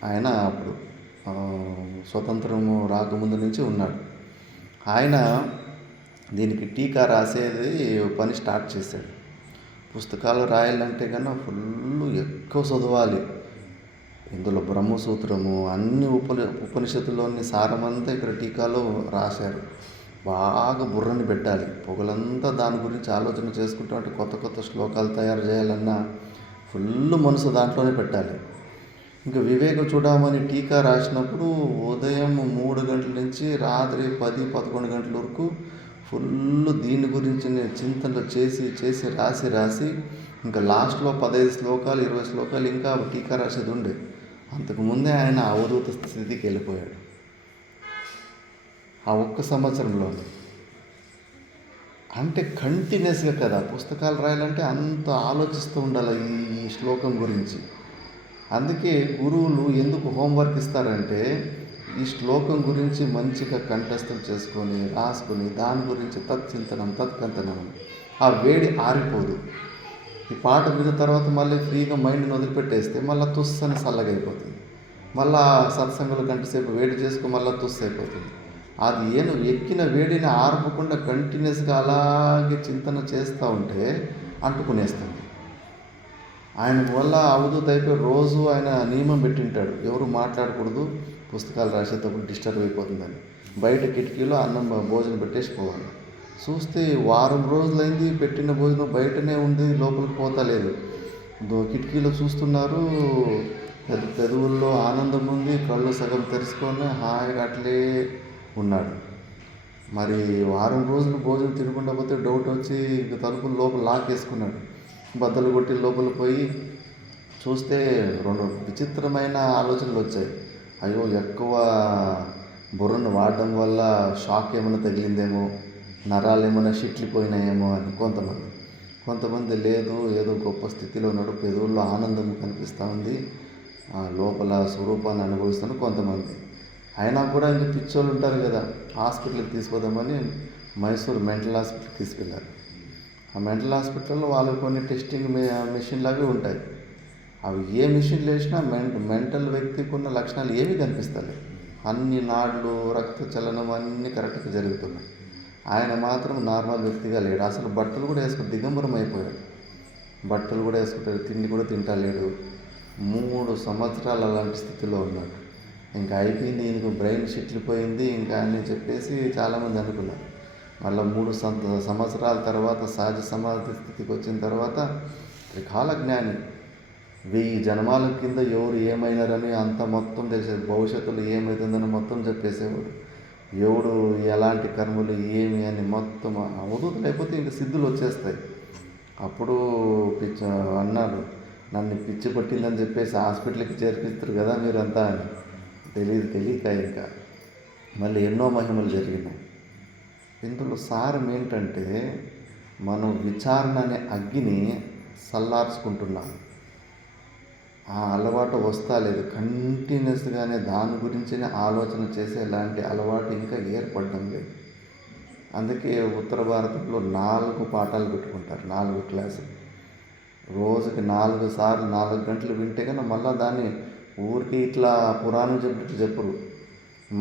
ఆయన. అప్పుడు స్వతంత్రము రాకముందు నుంచి ఉన్నాడు ఆయన. దీనికి టీకా రాసేది పని స్టార్ట్ చేశాడు. పుస్తకాలు రాయాలంటే కన్నా ఫుల్ ఎక్కువ చదవాలి. ఇందులో బ్రహ్మసూత్రము అన్ని ఉపనిషత్తులోని సారమంతా ఇక్కడ టీకాలో రాశారు. బాగా బుర్రని పెట్టాలి, పొగలంతా దాని గురించి ఆలోచన చేసుకుంటూ అంటే కొత్త శ్లోకాలు తయారు చేయాలన్నా ఫుల్ మనసు దాంట్లోనే పెట్టాలి. ఇంకా వివేక చూడమని టీకా రాసినప్పుడు ఉదయం 3 గంటల నుంచి రాత్రి 10-11 గంటల వరకు ఫుల్ దీని గురించి చింతనలు చేసి రాసి ఇంకా లాస్ట్లో 15 శ్లోకాలు 20 శ్లోకాలు ఇంకా టీకా రాసేది ఉండే. అంతకుముందే ఆయన అవధూత స్థితికి వెళ్ళిపోయాడు ఆ 1 సంవత్సరంలోనే. అంటే కంటిన్యూస్గా కదా పుస్తకాలు రాయాలంటే అంత ఆలోచిస్తూ ఉండాలి ఈ శ్లోకం గురించి. అందుకే గురువులు ఎందుకు హోంవర్క్ ఇస్తారంటే ఈ శ్లోకం గురించి మంచిగా కంఠస్థం చేసుకొని రాసుకొని దాని గురించి తత్కంతనం ఆ వేడి ఆరిపోదు. ఈ పాట విన్న తర్వాత మళ్ళీ ఫ్రీగా మైండ్ని వదిలిపెట్టేస్తే మళ్ళీ తుస్సని చల్లగా అయిపోతుంది. మళ్ళీ సత్సంగులు గంటసేపు వేడి చేసుకుని మళ్ళీ తుస్సు అయిపోతుంది. అది ఎక్కిన వేడిని ఆర్పకుండా కంటిన్యూస్గా అలాగే చింతన చేస్తూ ఉంటే అంటుకునేస్తుంది. ఆయన వల్ల అవధూత అయిపోయి రోజు ఆయన నియమం పెట్టింటాడు, ఎవరు మాట్లాడకూడదు, పుస్తకాలు రాసేటప్పుడు డిస్టర్బ్ అయిపోతుందని. బయట కిటికీలో భోజనం పెట్టేసి పోవాలి. చూస్తే వారం రోజులైంది పెట్టిన భోజనం బయటనే ఉంది, లోపలికి పోతలేదు. కిటికీలో చూస్తున్నారు, పెదవుల్లో ఆనందం ఉంది, కళ్ళు సగం తెరుచుకొని హాయిగా అట్లే ఉన్నాడు. మరి వారం రోజులు భోజనం తినకుండా పోతే డౌట్ వచ్చి ఇంక తలుపులు లోపల లాక్ వేసుకున్నాడు. బద్దలు కొట్టి లోపల పోయి చూస్తే 2 విచిత్రమైన ఆలోచనలు వచ్చాయి. అయ్యో ఎక్కువ బుర్రను వాడడం వల్ల షాక్ ఏమైనా తగిలిందేమో, నరాలు ఏమైనా షిట్లిపోయినాయేమో అని కొంతమంది లేదు, ఏదో గొప్ప స్థితిలో ఉన్నాడు, పెదవుల్లో ఆనందం కనిపిస్తూ ఉంది, లోపల స్వరూపాన్ని అనుభవిస్తాను కొంతమంది. అయినా కూడా ఇంక పిచ్చోళ్ళు ఉంటారు కదా, హాస్పిటల్కి తీసుకుపోదామని మైసూర్ మెంటల్ హాస్పిటల్కి తీసుకెళ్ళారు. ఆ మెంటల్ హాస్పిటల్లో వాళ్ళు కొన్ని టెస్టింగ్ మెషిన్లు అవి ఉంటాయి. అవి ఏ మెషిన్లు వేసినా మెంటల్ వ్యక్తికి ఉన్న లక్షణాలు ఏమీ కనిపిస్తాయి. అన్ని నాడులు రక్త చలనం అన్నీ కరెక్ట్గా జరుగుతున్నాయి. ఆయన మాత్రం నార్మల్ వ్యక్తిగా లేడు. అసలు బట్టలు కూడా వేసుకుని దిగంబరం అయిపోయాడు. బట్టలు కూడా వేసుకుంటాడు, తిండి కూడా తింటలేడు. 3 సంవత్సరాలు అలాంటి స్థితిలో ఉన్నాడు. ఇంకా అయిపోయింది, ఈయనకు బ్రెయిన్ షిట్లిపోయింది ఇంకా అని చెప్పేసి చాలామంది అనుకున్నారు. మళ్ళీ 3 సంవత్సరాల తర్వాత సహజ సమాధి స్థితికి వచ్చిన తర్వాత త్రికాల జ్ఞాని, 1000 జన్మాల కింద ఎవరు ఏమైనారని అంత మొత్తం తెలిసేది, భవిష్యత్తులో ఏమవుతుందని మొత్తం చెప్పేసేవాడు. ఎవడు ఎలాంటి కర్మలు ఏమి అని మొత్తం అవధూతులు అయిపోతే ఇంక సిద్ధులు వచ్చేస్తాయి. అప్పుడు అన్నాడు, నన్ను పిచ్చి పట్టిందని చెప్పేసి హాస్పిటల్కి చేర్పిస్తారు కదా మీరంతా అని. తెలియక ఇంకా మళ్ళీ ఎన్నో మహిమలు జరిగినాయి. ఇందులో సారం ఏంటంటే, మనం విచారణ అనే అగ్గిని చల్లార్చుకుంటున్నాం. ఆ అలవాటు వస్తా లేదు, కంటిన్యూస్గానే దాని గురించినే ఆలోచన చేసేలాంటి అలవాటు ఇంకా ఏర్పడడం లేదు. అందుకే ఉత్తర భారతంలో 4 పాఠాలు పెట్టుకుంటారు, 4 క్లాసులు. రోజుకి 4 సార్లు 4 గంటలు వింటే కన్నా మళ్ళీ దాన్ని ఊరికి ఇట్లా పురాణం చెప్పినట్టు చెప్పరు.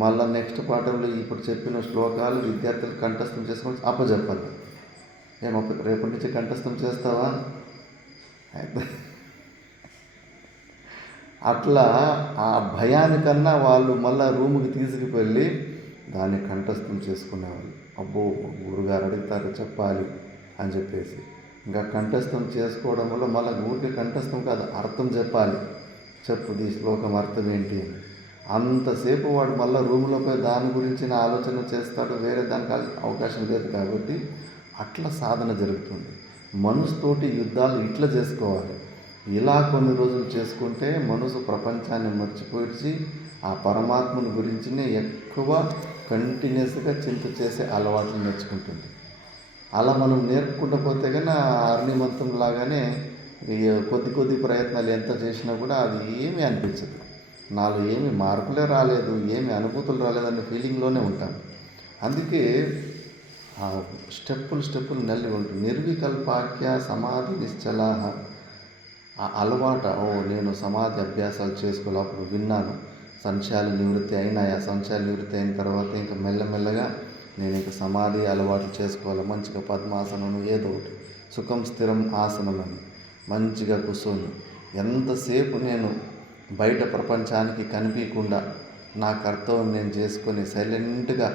మళ్ళీ నెక్స్ట్ పాఠంలో ఇప్పుడు చెప్పిన శ్లోకాలు విద్యార్థులు కంఠస్థం చేసుకొని అప్పచెప్పాలి. రేపటి నుంచి కంఠస్థం చేస్తావా? అట్లా ఆ భయానికన్నా వాళ్ళు మళ్ళీ రూముకి తీసుకువెళ్ళి దాన్ని కంఠస్థం చేసుకునేవాళ్ళు. అబ్బో, గురుగారు అడుగుతారు చెప్పాలి అని చెప్పేసి ఇంకా కంఠస్థం చేసుకోవడం వల్ల మళ్ళీ ఊరికి కంఠస్థం కాదు, అర్థం చెప్పాలి. చెప్పు ఈ శ్లోకం అర్థం ఏంటి అని. అంతసేపు వాడు మళ్ళీ రూమ్లో పోయి దాని గురించిన ఆలోచన చేస్తాడు, వేరే దానికి అవకాశం లేదు. కాబట్టి అట్లా సాధన జరుగుతుంది. మనసుతోటి యుద్ధాలు ఇట్లా చేసుకోవాలి. ఇలా కొన్ని రోజులు చేసుకుంటే మనసు ప్రపంచాన్ని మర్చిపోయి ఆ పరమాత్మని గురించినే ఎక్కువ కంటిన్యూస్గా చింత చేసే అలవాట్లు నేర్చుకుంటుంది. అలా మనం నేర్పుకుంటూ పోతే కానీ అరణ్యమంతం లాగానే కొద్ది ప్రయత్నాలు ఎంత చేసినా కూడా అది ఏమీ అనిపించదు. నాలో ఏమి మార్పులే రాలేదు, ఏమి అనుభూతులు రాలేదనే ఫీలింగ్లోనే ఉంటాను. అందుకే ఆ స్టెప్పులు నల్లి ఉంటుంది. నిర్వికల్పాఖ్య సమాధి నిశ్చలాహ. ఆ అలవాటు, నేను సమాధి అభ్యాసాలు చేసుకోవాలి. అప్పుడు విన్నాను సంశయాలు నివృత్తి అయినాయి. ఆ సంశయాలు నివృత్తి అయిన తర్వాత ఇంకా మెల్లమెల్లగా నేను ఇంకా సమాధి అలవాట్లు చేసుకోవాలి. మంచిగా పద్మాసనం, ఏదో ఒకటి సుఖం స్థిరం ఆసనం అని మంచిగా కూర్చొని ఎంతసేపు నేను బయట ప్రపంచానికి కనిపించకుండా నా కర్తవ్యం నేను చేసుకొని సైలెంట్గా.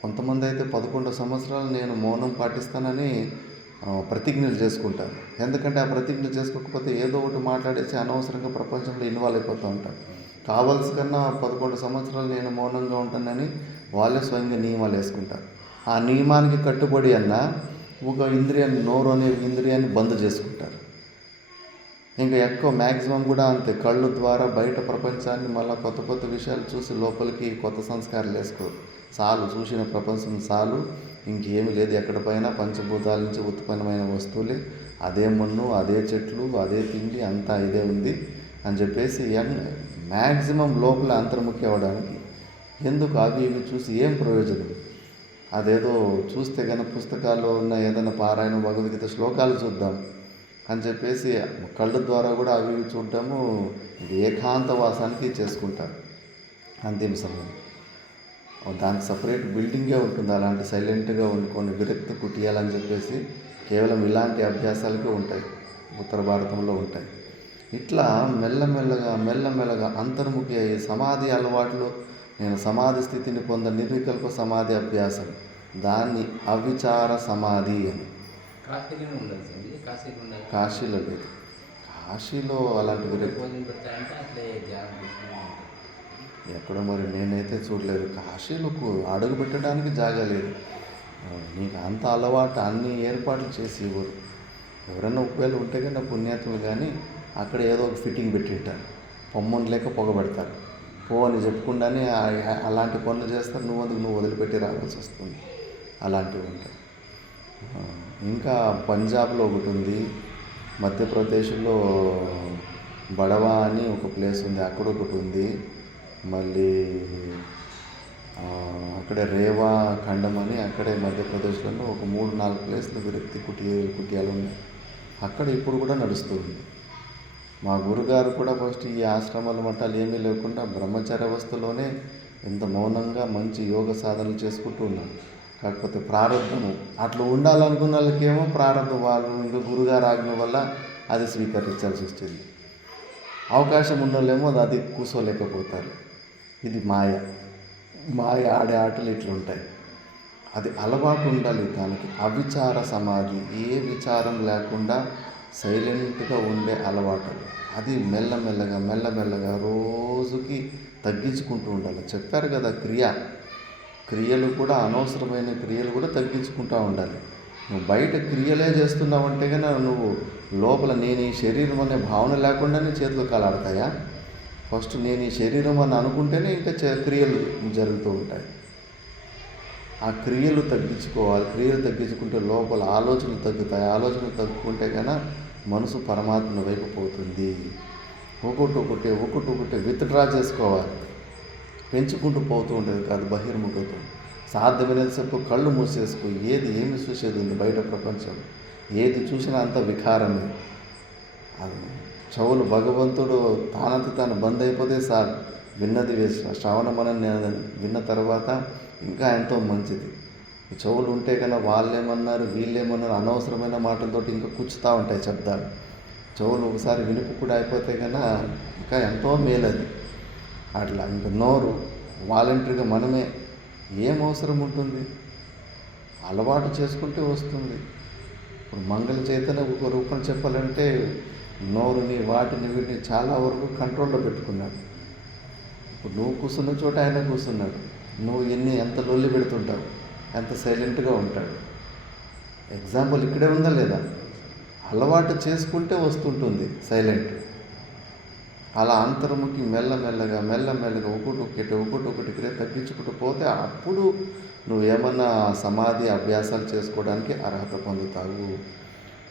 కొంతమంది అయితే 11 సంవత్సరాలు నేను మౌనం పాటిస్తానని ప్రతిజ్ఞలు చేసుకుంటారు. ఎందుకంటే ఆ ప్రతిజ్ఞలు చేసుకోకపోతే ఏదో ఒకటి మాట్లాడేసి అనవసరంగా ప్రపంచంలో ఇన్వాల్వ్ అయిపోతూ ఉంటారు. కావాల్సి కన్నా 11 సంవత్సరాలు నేను మౌనంగా ఉంటానని వాళ్ళే స్వయంగా నియమాలు వేసుకుంటారు. ఆ నియమానికి కట్టుబడి ఒక ఇంద్రియాన్ని, నోరు అనే ఇంద్రియాన్ని బంద్ చేసుకుంటారు. ఇంకా ఎక్కువ మ్యాక్సిమం కూడా అంతే. కళ్ళు ద్వారా బయట ప్రపంచాన్ని మళ్ళీ కొత్త విషయాలు చూసి లోపలికి కొత్త సంస్కారాలు వేసుకోరు. చాలు, చూసిన ప్రపంచం చాలు, ఇంకేమీ లేదు. ఎక్కడ పైన పంచభూతాల నుంచి ఉత్పన్నమైన వస్తువులే, అదే మన్ను, అదే చెట్లు, అదే తిండి, అంతా ఇదే ఉంది అని చెప్పేసి మ్యాక్సిమం లోపల అంతర్ముఖి అవ్వడానికి. ఎందుకు అవి ఇవి చూసి ఏం ప్రయోజనం? అదేదో చూస్తే కనుక పుస్తకాల్లో ఉన్న ఏదైనా పారాయణ భగవద్గీత శ్లోకాలు చూద్దాం అని చెప్పేసి కళ్ళ ద్వారా కూడా అవి ఇవి చూడటము ఏకాంతవాసానికి చేసుకుంటారు అంతిమ సమయం. దానికి సపరేట్ బిల్డింగే ఉంటుంది. అలాంటి సైలెంట్గా వండుకొని విరక్తి కుట్టియాలని చెప్పేసి కేవలం ఇలాంటి అభ్యాసాలకే ఉంటాయి, ఉత్తర భారతంలో ఉంటాయి. ఇట్లా మెల్లమెల్లగా అంతర్ముఖి అయ్యే సమాధి అలవాట్లు. నేను సమాధి స్థితిని నిర్వికల్ప సమాధి అభ్యాసం, దాన్ని అవిచార సమాధి అని. కాశీలో లేదు. కాశీలో అలాంటి ఎక్కడో మరి నేనైతే చూడలేదు. కాశీలకు అడుగు పెట్టడానికి జాగా లేదు. నీకు అంత అలవాటు అన్ని ఏర్పాట్లు చేసి ఇవ్వరు. ఎవరైనా ఒకవేళ ఉంటే కానీ పుణ్యాత్ములు కానీ అక్కడ ఏదో ఒక ఫిట్టింగ్ పెట్టింటారు, పొమ్మని లేక పొగబెడతారు. అని చెప్పకుండానే అలాంటి పనులు చేస్తారు. నువ్వు వదిలిపెట్టి రావాల్సి వస్తుంది. అలాంటివి ఉంటాయి. ఇంకా పంజాబ్లో ఒకటి ఉంది, మధ్యప్రదేశ్లో బడవా అని ఒక ప్లేస్ ఉంది, అక్కడ ఒకటి ఉంది. మళ్ళీ అక్కడే రేవా ఖండం అని అక్కడే మధ్యప్రదేశ్లో ఒక 3-4 ప్లేస్లు విరక్తి కుటియాలు ఉన్నాయి. అక్కడ ఇప్పుడు కూడా నడుస్తుంది. మా గురుగారు కూడా ఫస్ట్ ఈ ఆశ్రమాల మఠాలు ఏమీ లేకుండా బ్రహ్మచర్య అవస్థలోనే ఎంత మౌనంగా మంచి యోగ సాధనలు చేసుకుంటూ ఉన్నారు. కాకపోతే ప్రారంభము అట్లా ఉండాలనుకున్న వాళ్ళకేమో ప్రారంభం, వాళ్ళు ఇంకా గురుగారు ఆజ్ఞ వల్ల అది స్వీకరించాల్సి వస్తుంది. అవకాశం ఉన్న వాళ్ళేమో అది కూర్చోలేకపోతారు. ఇది మాయ ఆడే ఆటలు ఇట్లుంటాయి. అది అలవాటు ఉండాలి. దానికి అవిచార సమాధి, ఏ విచారం లేకుండా సైలెంట్గా ఉండే అలవాటులు. అది మెల్లమెల్లగా రోజుకి తగ్గించుకుంటూ ఉండాలి. చెప్పారు కదా, క్రియలు కూడా అనవసరమైన క్రియలు కూడా తగ్గించుకుంటూ ఉండాలి. నువ్వు బయట క్రియలే చేస్తున్నావంటే కన్నా నువ్వు లోపల నేను ఈ శరీరం అనే భావన లేకుండానే చేతులు కాలాడతాయా? ఫస్ట్ నేను ఈ శరీరం అని అనుకుంటేనే ఇంకా క్రియలు జరుగుతూ ఉంటాయి. ఆ క్రియలు తగ్గించుకోవాలి. క్రియలు తగ్గించుకుంటే లోపల ఆలోచనలు తగ్గుతాయి. ఆలోచనలు తగ్గుకుంటే కన్నా మనసు పరమాత్మ వైపు పోతుంది. ఒకటి విత్డ్రా చేసుకోవాలి. పెంచుకుంటూ పోతూ ఉండేది కాదు బహిర్ముఖతో. సాధ్యమైనంతసేపు కళ్ళు మూసేసుకో. ఏమి చూసేది ఉంది బయట ప్రపంచం? ఏది చూసినా అంత వికారమే. అది చెవులు భగవంతుడు తానంత తాను బంద్ అయిపోతే సార్ విన్నది శ్రవణమనం విన్న తర్వాత ఇంకా ఎంతో మంచిది. ఈ చెవులు ఉంటే కన్నా వాళ్ళేమన్నారు వీళ్ళేమన్నారు అనవసరమైన మాటలతోటి ఇంకా కూర్చుతూ ఉంటాయి శబ్దాలు. చెవులు ఒకసారి వినుపు కూడా అయిపోతే కన్నా ఇంకా ఎంతో మేలది. అట్లా ఇంకా నోరు వాలంటరీగా మనమే ఏం అవసరం ఉంటుంది, అలవాటు చేసుకుంటే వస్తుంది. ఇప్పుడు మంగళ చైతన్య ఒక రూపం చెప్పాలంటే నోరుని వీటిని చాలా వరకు కంట్రోల్లో పెట్టుకున్నాడు. ఇప్పుడు నువ్వు కూర్చున్న చోట ఆయన కూర్చున్నాడు. నువ్వు ఎంత లొల్లి పెడుతుంటావు, ఎంత సైలెంట్గా ఉంటాడు. ఎగ్జాంపుల్ ఇక్కడే ఉందా లేదా? అలవాటు చేసుకుంటే వస్తుంటుంది సైలెంట్. అలా అంతర్ముఖి మెల్లమెల్లగా ఒకటి తగ్గించుకుంటూ పోతే అప్పుడు నువ్వేమన్నా సమాధి అభ్యాసాలు చేసుకోవడానికి అర్హత పొందుతావు.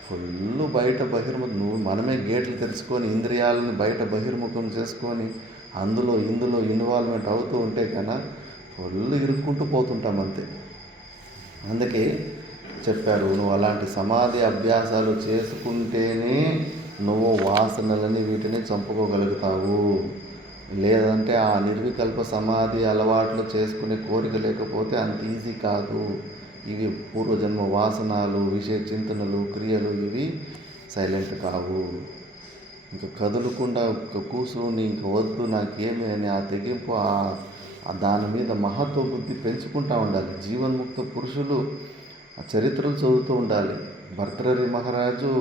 ఫుల్ బయట బహిర్ముఖం నువ్వు మనమే గేట్లు తెరుచుకొని ఇంద్రియాలను బయట బహిర్ముఖం చేసుకొని ఇందులో ఇన్వాల్వ్మెంట్ అవుతూ ఉంటే కన్నా ఫుల్ ఇరుక్కుంటూ పోతుంటాం అంతే. అందుకే చెప్పారు, నువ్వు అలాంటి సమాధి అభ్యాసాలు చేసుకుంటేనే నువ్వు వాసనలని వీటిని చంపుకోగలుగుతావు. లేదంటే ఆ నిర్వికల్ప సమాధి అలవాట్లు చేసుకునే కోరిక లేకపోతే అంత ఈజీ కాదు. ఇవి పూర్వజన్మ వాసనాలు, విషయ చింతనలు, క్రియలు ఇవి సైలెంట్ కావు. ఇంకా కదులకుండా కూర్చుని ఇంకా వద్దు నాకేమి అని ఆ తెగింపు దాని మీద మహత్వ బుద్ధి పెంచుకుంటూ ఉండాలి. జీవన్ముక్త పురుషులు ఆ చరిత్రలు చదువుతూ ఉండాలి. భర్తృహరి మహారాజు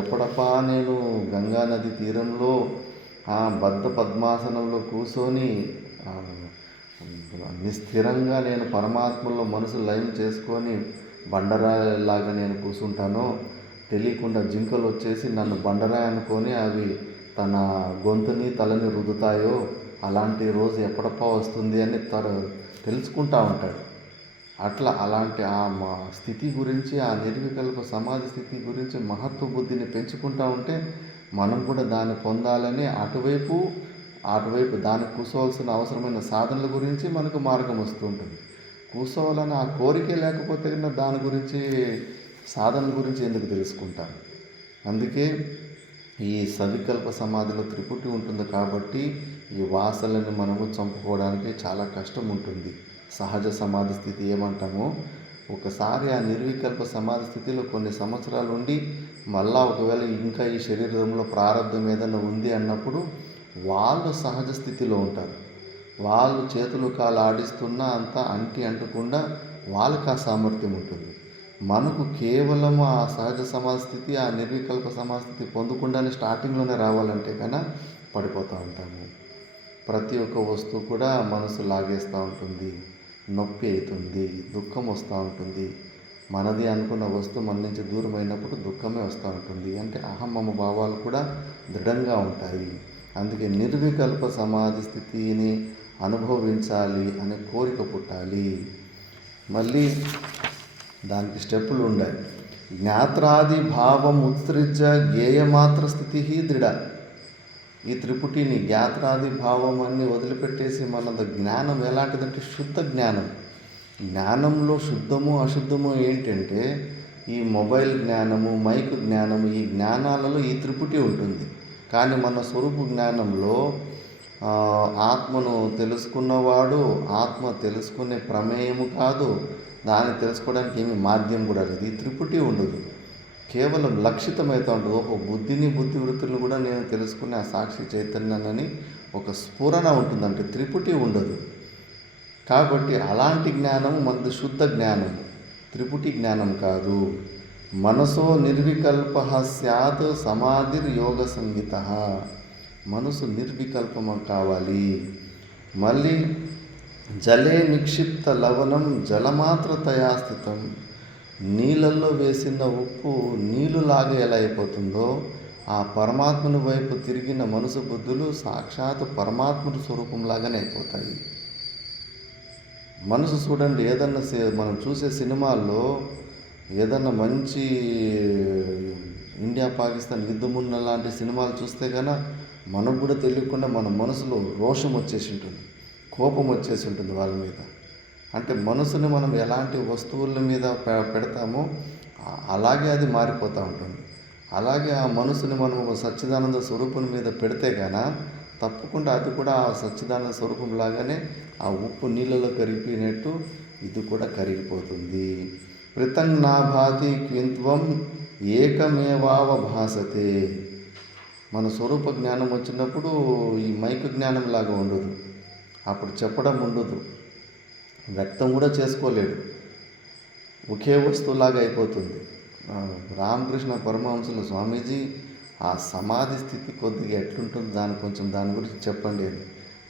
ఎప్పుడప్పా నేను గంగా నది తీరంలో బద్ధ పద్మాసనంలో కూర్చొని నిస్థిరంగా నేను పరమాత్మలో మనసు లయం చేసుకొని బండరాయిలాగా నేను కూర్చుంటాను, తెలియకుండా జింకలు వచ్చేసి నన్ను బండరాయి అనుకొని అవి తన గొంతుని తలని రుద్దుతాయో అలాంటి రోజు ఎప్పుడప్పా వస్తుంది అని తెలుసుకుంటూ ఉంటాడు. అట్లా అలాంటి మా స్థితి గురించి, ఆ నిర్వికల్ప సమాధి స్థితి గురించి మహత్వ బుద్ధిని పెంచుకుంటూ ఉంటే మనం కూడా దాన్ని పొందాలని అటువైపు దానికి కూర్చోవలసిన అవసరమైన సాధనల గురించి మనకు మార్గం వస్తూ ఉంటుంది. కూర్చోవాలని ఆ కోరికే లేకపోతే కన్నా దాని గురించి సాధనల గురించి ఎందుకు తెలుసుకుంటాం? అందుకే ఈ సవికల్ప సమాధిలో త్రిపుటి ఉంటుంది కాబట్టి ఈ వాసనలను మనము చంపుకోవడానికి చాలా కష్టం ఉంటుంది. సహజ సమాధి స్థితి ఏమంటామో, ఒకసారి ఆ నిర్వికల్ప సమాధి స్థితిలో కొన్ని సంవత్సరాలు ఉండి మళ్ళా ఒకవేళ ఇంకా ఈ శరీరంలో ప్రారంభం ఏదైనా ఉంది అన్నప్పుడు వాళ్ళు సహజ స్థితిలో ఉంటారు. వాళ్ళు చేతులు కాలు ఆడిస్తున్నా అంతా అంటకుండా వాళ్ళకి ఆ సామర్థ్యం ఉంటుంది. మనకు కేవలం ఆ సహజ సమాధి స్థితి, ఆ నిర్వికల్ప సమాధి స్థితి పొందకుండానే స్టార్టింగ్లోనే రావాలంటే కన్నా పడిపోతూ ఉంటాము. ప్రతి ఒక్క వస్తువు కూడా మనసు లాగేస్తూ ఉంటుంది, నొప్పి అవుతుంది, దుఃఖం వస్తూ ఉంటుంది. మనది అనుకున్న వస్తువు మన నుంచి దూరం అయినప్పుడు దుఃఖమే వస్తూ ఉంటుంది. అంటే అహమ్మమ భావాలు కూడా దృఢంగా ఉంటాయి. అందుకే నిర్వికల్ప సమాధి స్థితిని అనుభవించాలి అనే కోరిక పుట్టాలి. మళ్ళీ దానికి స్టెప్పులు ఉన్నాయి. జ్ఞాత్రాది భావం ఉత్సృజ్య జ్ఞేయమాత్ర స్థితి దృఢ. ఈ త్రిపుటిని జ్ఞాత్రాది భావం అన్ని వదిలిపెట్టేసి మన జ్ఞానం ఎలాంటిదంటే శుద్ధ జ్ఞానం. జ్ఞానంలో శుద్ధము అశుద్ధము ఏంటంటే ఈ మొబైల్ జ్ఞానము, మైక్ జ్ఞానము, ఈ జ్ఞానాలలో ఈ త్రిపుటి ఉంటుంది. కానీ మన స్వరూప జ్ఞానంలో ఆత్మను తెలుసుకున్నవాడు ఆత్మ తెలుసుకునే ప్రమేయము కాదు, దాన్ని తెలుసుకోవడానికి ఏమి మాధ్యం కూడా లేదు. ఈ త్రిపుటి ఉండదు, కేవలం లక్షితమవుతూ ఉంటుంది. బుద్ధి వృత్తులను కూడా నేను తెలుసుకునే ఆ సాక్షి చైతన్యాన్ని ఒక స్ఫురణ ఉంటుందంటే త్రిపుటి ఉండదు. కాబట్టి అలాంటి జ్ఞానం మనది శుద్ధ జ్ఞానం, త్రిపుటి జ్ఞానం కాదు. మనసో నిర్వికల్ప స్యాత్ సమాధిర్ యోగ సంహిత. మనసు నిర్వికల్పం కావాలి. మళ్ళీ జలే నిక్షిప్త లవణం జలమాత్రతయా స్థితం. నీళ్ళల్లో వేసిన ఉప్పు నీళ్ళులాగా ఎలా అయిపోతుందో ఆ పరమాత్మని వైపు తిరిగిన మనసు బుద్ధులు సాక్షాత్ పరమాత్మ స్వరూపంలాగానే అయిపోతాయి. మనసు చూడండి, ఏదన్నా మనం చూసే సినిమాల్లో ఏదన్నా మంచి ఇండియా పాకిస్తాన్ యుద్ధమున్న లాంటి సినిమాలు చూస్తే కన్నా మనకు కూడా తెలియకుండా మన మనసులో రోషం వచ్చేసి ఉంటుంది, కోపం వచ్చేసి ఉంటుంది వాళ్ళ మీద. అంటే మనసుని మనం ఎలాంటి వస్తువుల మీద పెడతామో అలాగే అది మారిపోతూ ఉంటుంది. అలాగే ఆ మనసుని మనం సచ్చిదానంద స్వరూపం మీద పెడితే గాన తప్పకుండా అది కూడా ఆ సచ్చిదానంద స్వరూపం లాగానే ఆ ఉప్పు నీళ్ళలో కరిగిపోయినట్టు ఇది కూడా కరిగిపోతుంది. పృథంగ్నాభాతి క్వింత్వం ఏకమేవావ భాసతే. మన స్వరూప జ్ఞానం వచ్చినప్పుడు ఈ మైకు జ్ఞానం లాగా ఉండదు, అప్పుడు చెప్పడం ఉండదు, వ్యక్తం కూడా చేసుకోలేడు, ఒకే వస్తువులాగా అయిపోతుంది. రామకృష్ణ పరమహంసుల స్వామీజీ ఆ సమాధి స్థితి కొద్దిగా ఎట్లుంటుంది దాని గురించి చెప్పండి అని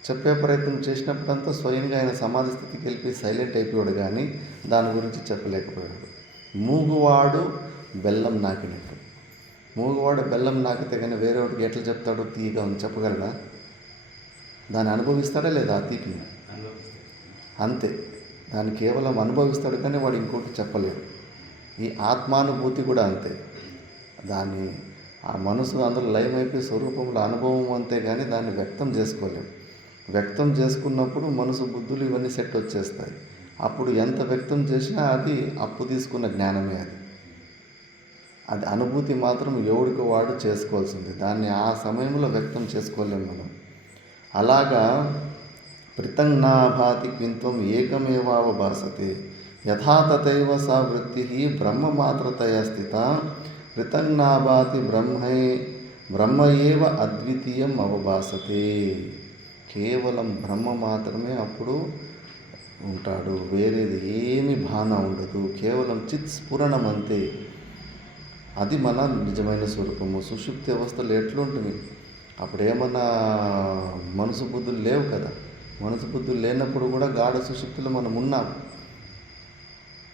చెప్పే ప్రయత్నం చేసినప్పుడంతా స్వయంగా ఆయన సమాధి స్థితికి వెళ్ళిపోయి సైలెంట్ అయిపోయాడు, కానీ దాని గురించి చెప్పలేకపోయాడు. మూగువాడు బెల్లం నాకినట్టు. మూగువాడు బెల్లం నాకితే కానీ వేరేవాడికి ఎట్లా చెప్తాడో తీయగా ఉంది చెప్పగలడా? దాన్ని అనుభవిస్తాడా లేదా? ఆ తీపిని అంతే, దాన్ని కేవలం అనుభవిస్తాడు కానీ వాడు ఇంకోటి చెప్పలేడు. ఈ ఆత్మానుభూతి కూడా అంతే. దాన్ని ఆ మనసు అందులో లయమైపోయి స్వరూపంలో అనుభవం అంతే, కానీ దాన్ని వ్యక్తం చేసుకోలేము. వ్యక్తం చేసుకున్నప్పుడు మనసు బుద్ధులు ఇవన్నీ సెట్ వచ్చేస్తాయి. అప్పుడు ఎంత వ్యక్తం చేసినా అది అప్పు తీసుకున్న జ్ఞానమే. అది అనుభూతి మాత్రం ఎవడికి వాడు చేసుకోవాల్సింది, దాన్ని ఆ సమయంలో వ్యక్తం చేసుకోలేము మనం. అలాగా పృథంగ్నాభాతి క్వింత్వం ఏకమేవావభాసతే యథా తథైవ సా వృత్తి బ్రహ్మమాత్రతయా స్థిత పృథంగ్నాభాతి బ్రహ్మ ఏవ అద్వితీయం అవభాసతే. కేవలం బ్రహ్మ మాత్రమే అప్పుడు ఉంటాడు, వేరేది ఏమి భాన ఉండదు, కేవలం చిత్ స్ఫురణం అంతే. అది మన నిజమైన స్వరూపము. సుషుప్తి అవస్థలు ఎట్లుంటుంది? అప్పుడు ఏమన్నా మనసు బుద్ధులు లేవు కదా. మనసు బుద్ధులు లేనప్పుడు కూడా గాఢ సుషుప్తిలో మనం ఉన్నాం.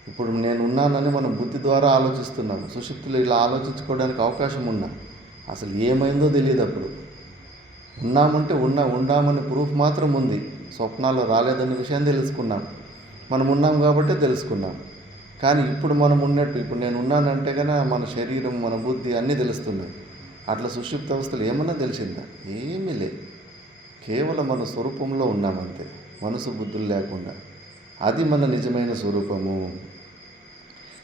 ఇప్పుడు నేను ఉన్నానని మనం బుద్ధి ద్వారా ఆలోచిస్తున్నాము. సుషుప్తిలో ఇలా ఆలోచించుకోవడానికి అవకాశం ఉన్నా అసలు ఏమైందో తెలియదు. అప్పుడు ఉన్నామంటే ఉండామని ప్రూఫ్ మాత్రం ఉంది. స్వప్నాల్లో రాలేదనే విషయం తెలుసుకున్నాం. మనం ఉన్నాం కాబట్టే తెలుసుకున్నాం. కానీ ఇప్పుడు మనం ఉన్నట్టు, ఇప్పుడు నేను ఉన్నానంటే కన్నా మన శరీరం, మన బుద్ధి అన్నీ తెలుస్తున్నాయి. అట్లా సుషుప్తి అవస్థలు ఏమన్నా తెలిసిందా? ఏమీ లేదు. కేవలం మన స్వరూపంలో ఉన్నామంతే, మనసు బుద్ధులు లేకుండా. అది మన నిజమైన స్వరూపము.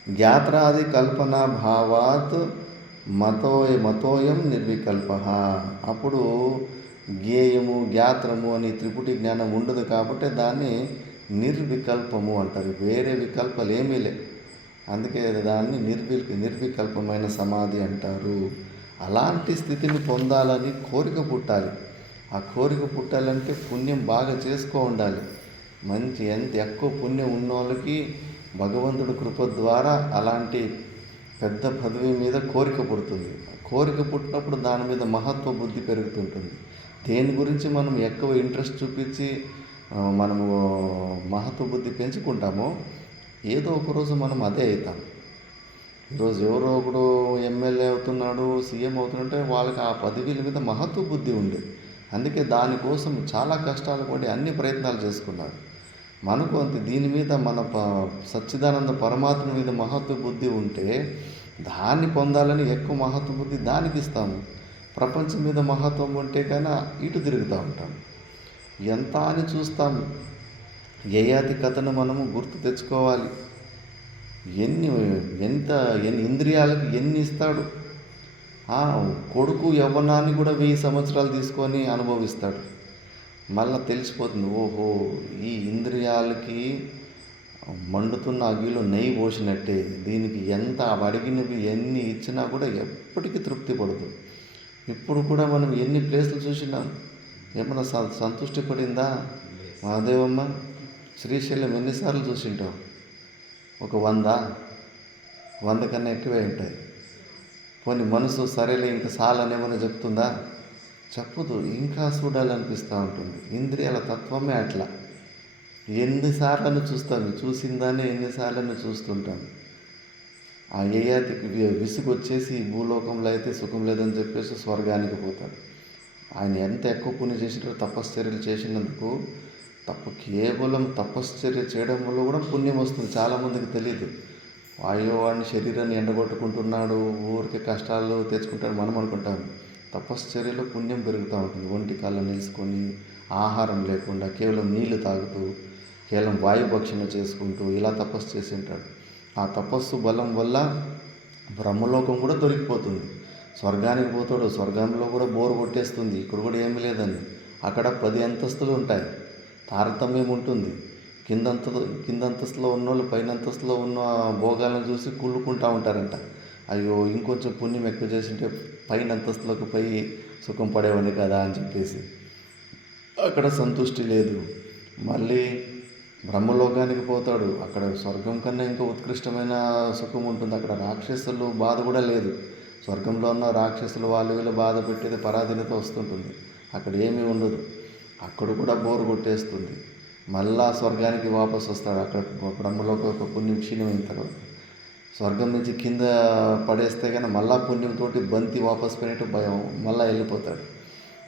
జ్ఞాత్రాది కల్పన భావాత్ మతోయం నిర్వికల్ప. అప్పుడు జ్ఞేయము జ్ఞాత్రము అని త్రిపుటి జ్ఞానం ఉండదు కాబట్టి దాన్ని నిర్వికల్పము అంటారు. వేరే వికల్పాలు ఏమీ లే, అందుకే దాన్ని నిర్వికల్పమైన సమాధి అంటారు. అలాంటి స్థితిని పొందాలని కోరిక పుట్టాలి. ఆ కోరిక పుట్టాలంటే పుణ్యం బాగా చేసుకో ఉండాలి. ఎంత ఎక్కువ పుణ్యం ఉన్న వాళ్ళకి భగవంతుడి కృప ద్వారా అలాంటి పెద్ద పదవి మీద కోరిక పుడుతుంది. కోరిక పుట్టినప్పుడు దాని మీద మహత్వ బుద్ధి పెరుగుతుంటుంది. దేని గురించి మనం ఎక్కువ ఇంట్రెస్ట్ చూపించి మనము మహత్వ బుద్ధి పెంచుకుంటామో ఏదో ఒకరోజు మనం అదే అవుతాం. ఈరోజు ఎవరో ఒకడు ఎమ్మెల్యే అవుతున్నాడు, సీఎం అవుతుంటే వాళ్ళకి ఆ పదవిల మీద మహత్వ బుద్ధి ఉంది. అందుకే దానికోసం చాలా కష్టాలు పడి అన్ని ప్రయత్నాలు చేసుకున్నారు. మనకు అంతే, దీని మీద మన సచ్చిదానంద పరమాత్మ మీద మహత్వ బుద్ధి ఉంటే దాన్ని పొందాలని ఎక్కువ మహత్వ బుద్ధి దానికి ఇస్తాము. ప్రపంచం మీద మహత్వం ఉంటే కన్నా ఇటు తిరుగుతూ ఉంటాం. ఎంత అని చూస్తాము. యయాతి కథను మనము గుర్తు తెచ్చుకోవాలి. ఎన్ని ఇంద్రియాలకు ఎన్ని ఇస్తాడు. కొడుకు యవ్వనాన్ని కూడా 1000 సంవత్సరాలు తీసుకొని అనుభవిస్తాడు. మళ్ళీ తెలిసిపోతుంది, ఓహో ఈ ఇంద్రియాలకి మండుతున్న అగ్గిలో నెయ్యి పోసినట్టే, దీనికి ఎంత అడిగినవి ఎన్ని ఇచ్చినా కూడా ఎప్పటికీ తృప్తి పడదు. ఇప్పుడు కూడా మనం ఎన్ని ప్లేసులు చూసినాం, ఏమన్నా సంతృష్టి పడిందా? మహాదేవమ్మ శ్రీశైలం ఎన్నిసార్లు చూసింటావు? ఒక 100 కన్నా ఎక్కువే ఉంటాయి. పోనీ మనసు సరేలే ఇంకా చాలనేమన్నా చెప్తుందా? చెప్పదు, ఇంకా చూడాలనిపిస్తూ ఉంటుంది. ఇంద్రియాల తత్వమే అట్లా. ఎన్నిసార్లను చూస్తాము, చూసిందాన్ని ఎన్నిసార్లను చూస్తుంటాము. ఆ యయాతికి విసుగు వచ్చేసి ఈ భూలోకంలో అయితే సుఖం లేదని చెప్పేసి స్వర్గానికి పోతాడు. ఆయన ఎంత ఎక్కువ పుణ్యం చేసినారో తపశ్చర్యలు చేసినందుకు కేవలం తపశ్చర్య చేయడం వల్ల కూడా పుణ్యం వస్తుంది. చాలామందికి తెలియదు. అయ్యో వాడిని శరీరాన్ని ఎండగొట్టుకుంటున్నాడు, ఊరికి కష్టాలు తెచ్చుకుంటాడు మనం అనుకుంటాం. తపశ్చర్యలో పుణ్యం పెరుగుతూ ఉంటుంది. ఒంటి కాళ్ళ నిలుచుకొని ఆహారం లేకుండా కేవలం నీళ్లు తాగుతూ కేవలం వాయుభక్షణ చేసుకుంటూ ఇలా తపస్సు చేసి ఉంటాడు. ఆ తపస్సు బలం వల్ల బ్రహ్మలోకం కూడా దొరికిపోతుంది. స్వర్గానికి పోతాడు. స్వర్గంలో కూడా బోరు కొట్టేస్తుంది. ఇక్కడ కూడా ఏమీ లేదని. అక్కడ 10 అంతస్తులు ఉంటాయి. తారతమ్యం ఉంటుంది. కిందంతస్తులో ఉన్నోళ్ళు పైన అంతస్తులో ఉన్న భోగాలను చూసి కుళ్ళుకుంటూ ఉంటారంట. అయ్యో ఇంకొంచెం పుణ్యం ఎక్కువ చేసింటే పైన అంతస్తులోకి పోయి సుఖం పడేవాడిని కదా అని చెప్పేసి అక్కడ సంతృష్టి లేదు. మళ్ళీ బ్రహ్మలోకానికి పోతాడు. అక్కడ స్వర్గం కన్నా ఇంకా ఉత్కృష్టమైన సుఖం ఉంటుంది. అక్కడ రాక్షసులు బాధ కూడా లేదు. స్వర్గంలో ఉన్న రాక్షసులు వాళ్ళు వీళ్ళు బాధ పెట్టేది పరాధీనత వస్తుంటుంది. అక్కడ ఏమీ ఉండదు. అక్కడ కూడా బోరు కొట్టేస్తుంది. మళ్ళా స్వర్గానికి వాపసు వస్తాడు. అక్కడ బ్రహ్మలోక ఒక పుణ్యం క్షీణమైన తర్వాత స్వర్గం నుంచి కింద పడేస్తే కానీ మళ్ళా పుణ్యంతో బంతి వాపసు పోయినట్టు భయం మళ్ళీ వెళ్ళిపోతాడు.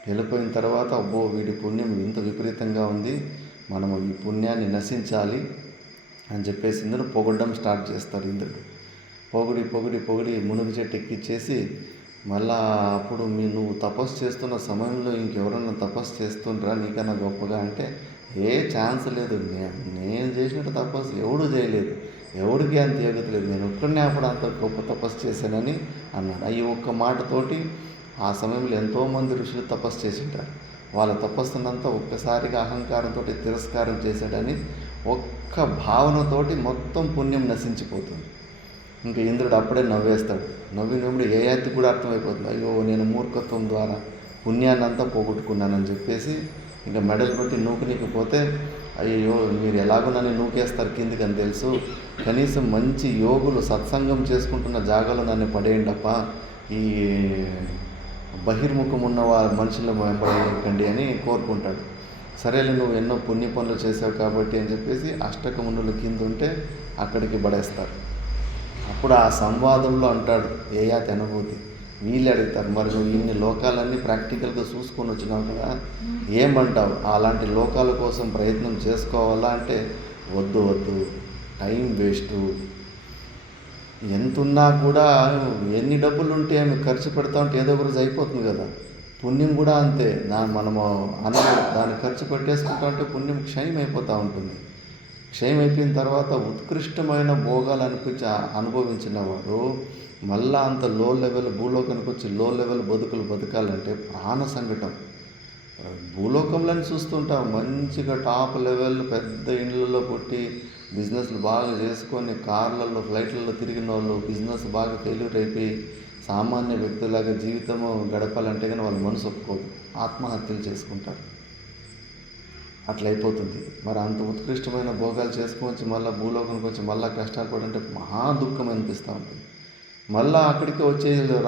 వెళ్ళిపోయిన తర్వాత అబ్బో వీడి పుణ్యం ఇంత విపరీతంగా ఉంది, మనము ఈ పుణ్యాన్ని నశించాలి అని చెప్పేసి ఇంద్రుడు పొగడడం స్టార్ట్ చేస్తాడు. ఇంద్రుడు పొగిడి మునుగు చెట్టు ఎక్కిచ్చేసి మళ్ళా అప్పుడు నువ్వు తపస్సు చేస్తున్న సమయంలో ఇంకెవరన్నా తపస్సు చేస్తుండ్రా నీకన్నా గొప్పగా అంటే ఏ ఛాన్స్ లేదు. నేను చేసినట్టు తపస్సు ఎవడూ చేయలేదు, ఎవడికి అంత యోగ్యత లేదు, నేను ఒక్కడనే అప్పుడు అంత గొప్ప తపస్సు చేశానని అన్నాడు. ఈ ఒక్క మాటతోటి ఆ సమయంలో ఎంతోమంది ఋషులు తపస్సు చేసి ఉంటారు. వాళ్ళ తపస్సునంతా ఒక్కసారిగా అహంకారంతో తిరస్కారం చేశాడని ఒక్క భావనతోటి మొత్తం పుణ్యం నశించిపోతుంది. ఇంకా ఇంద్రుడు అప్పుడే నవ్వేస్తాడు. నవ్వినప్పుడు యయాతి కూడా అర్థమైపోతుంది. అయ్యో నేను మూర్ఖత్వం ద్వారా పుణ్యాన్ని అంతా పోగొట్టుకున్నానని చెప్పేసి ఇంకా మెడలు పెట్టి నూకనీకపోతే అయ్యో మీరు ఎలాగో నన్ను నూకేస్తారు కిందికి అని తెలుసు, కనీసం మంచి యోగులు సత్సంగం చేసుకుంటున్న జాగాలో నన్ను పడేయండప్ప, ఈ బహిర్ముఖం ఉన్న మనుషుల వెంబడేయకండి అని కోరుకుంటాడు. సరేలే నువ్వు ఎన్నో పుణ్య పనులు చేసావు కాబట్టి అని చెప్పేసి అష్టకమునులు కింద ఉంటే అక్కడికి పడేస్తారు. అప్పుడు ఆ సంవాదంలో అంటాడు యయాతి అనుభూతి. వీళ్ళు అడుగుతారు, మరి నువ్వు ఇన్ని లోకాలన్నీ ప్రాక్టికల్గా చూసుకొని వచ్చినావు కదా, ఏమంటావు? అలాంటి లోకాల కోసం ప్రయత్నం చేసుకోవాలా అంటే వద్దు టైం వేస్టు, ఎంతున్నా కూడా ఎన్ని డబ్బులు ఉంటే ఆమె ఖర్చు పెడతా ఉంటే ఏదో ఒక రోజు అయిపోతుంది కదా. పుణ్యం కూడా అంతే. మనము దాన్ని ఖర్చు పెట్టేసుకుంటా ఉంటే పుణ్యం క్షయమైపోతూ ఉంటుంది. క్షయమైపోయిన తర్వాత ఉత్కృష్టమైన భోగాలు అనుభవించిన వాడు మళ్ళా అంత లో లెవెల్ భూలోకానికి వచ్చి లో లెవెల్ బతకాలంటే ప్రాణ సంకటం. భూలోకంలోని చూస్తుంటాం మంచిగా టాప్ లెవెల్ పెద్ద ఇండ్లలో పుట్టి బిజినెస్లు బాగా చేసుకొని కార్లలో ఫ్లైట్లలో తిరిగిన వాళ్ళు బిజినెస్ బాగా ఫెయిల్యూర్ అయిపోయి సామాన్య వ్యక్తులాగా జీవితము గడపాలంటే కానీ వాళ్ళ మనసు ఒప్పుకోదు, ఆత్మహత్యలు చేసుకుంటారు. అట్లయిపోతుంది. మరి అంత ఉత్కృష్టమైన భోగాలు చేసుకొని మళ్ళీ భూలోకానికి వచ్చి మళ్ళీ కష్టాలు పడంటే మహా దుఃఖం అనిపిస్తూ ఉంటుంది. మళ్ళీ అక్కడికి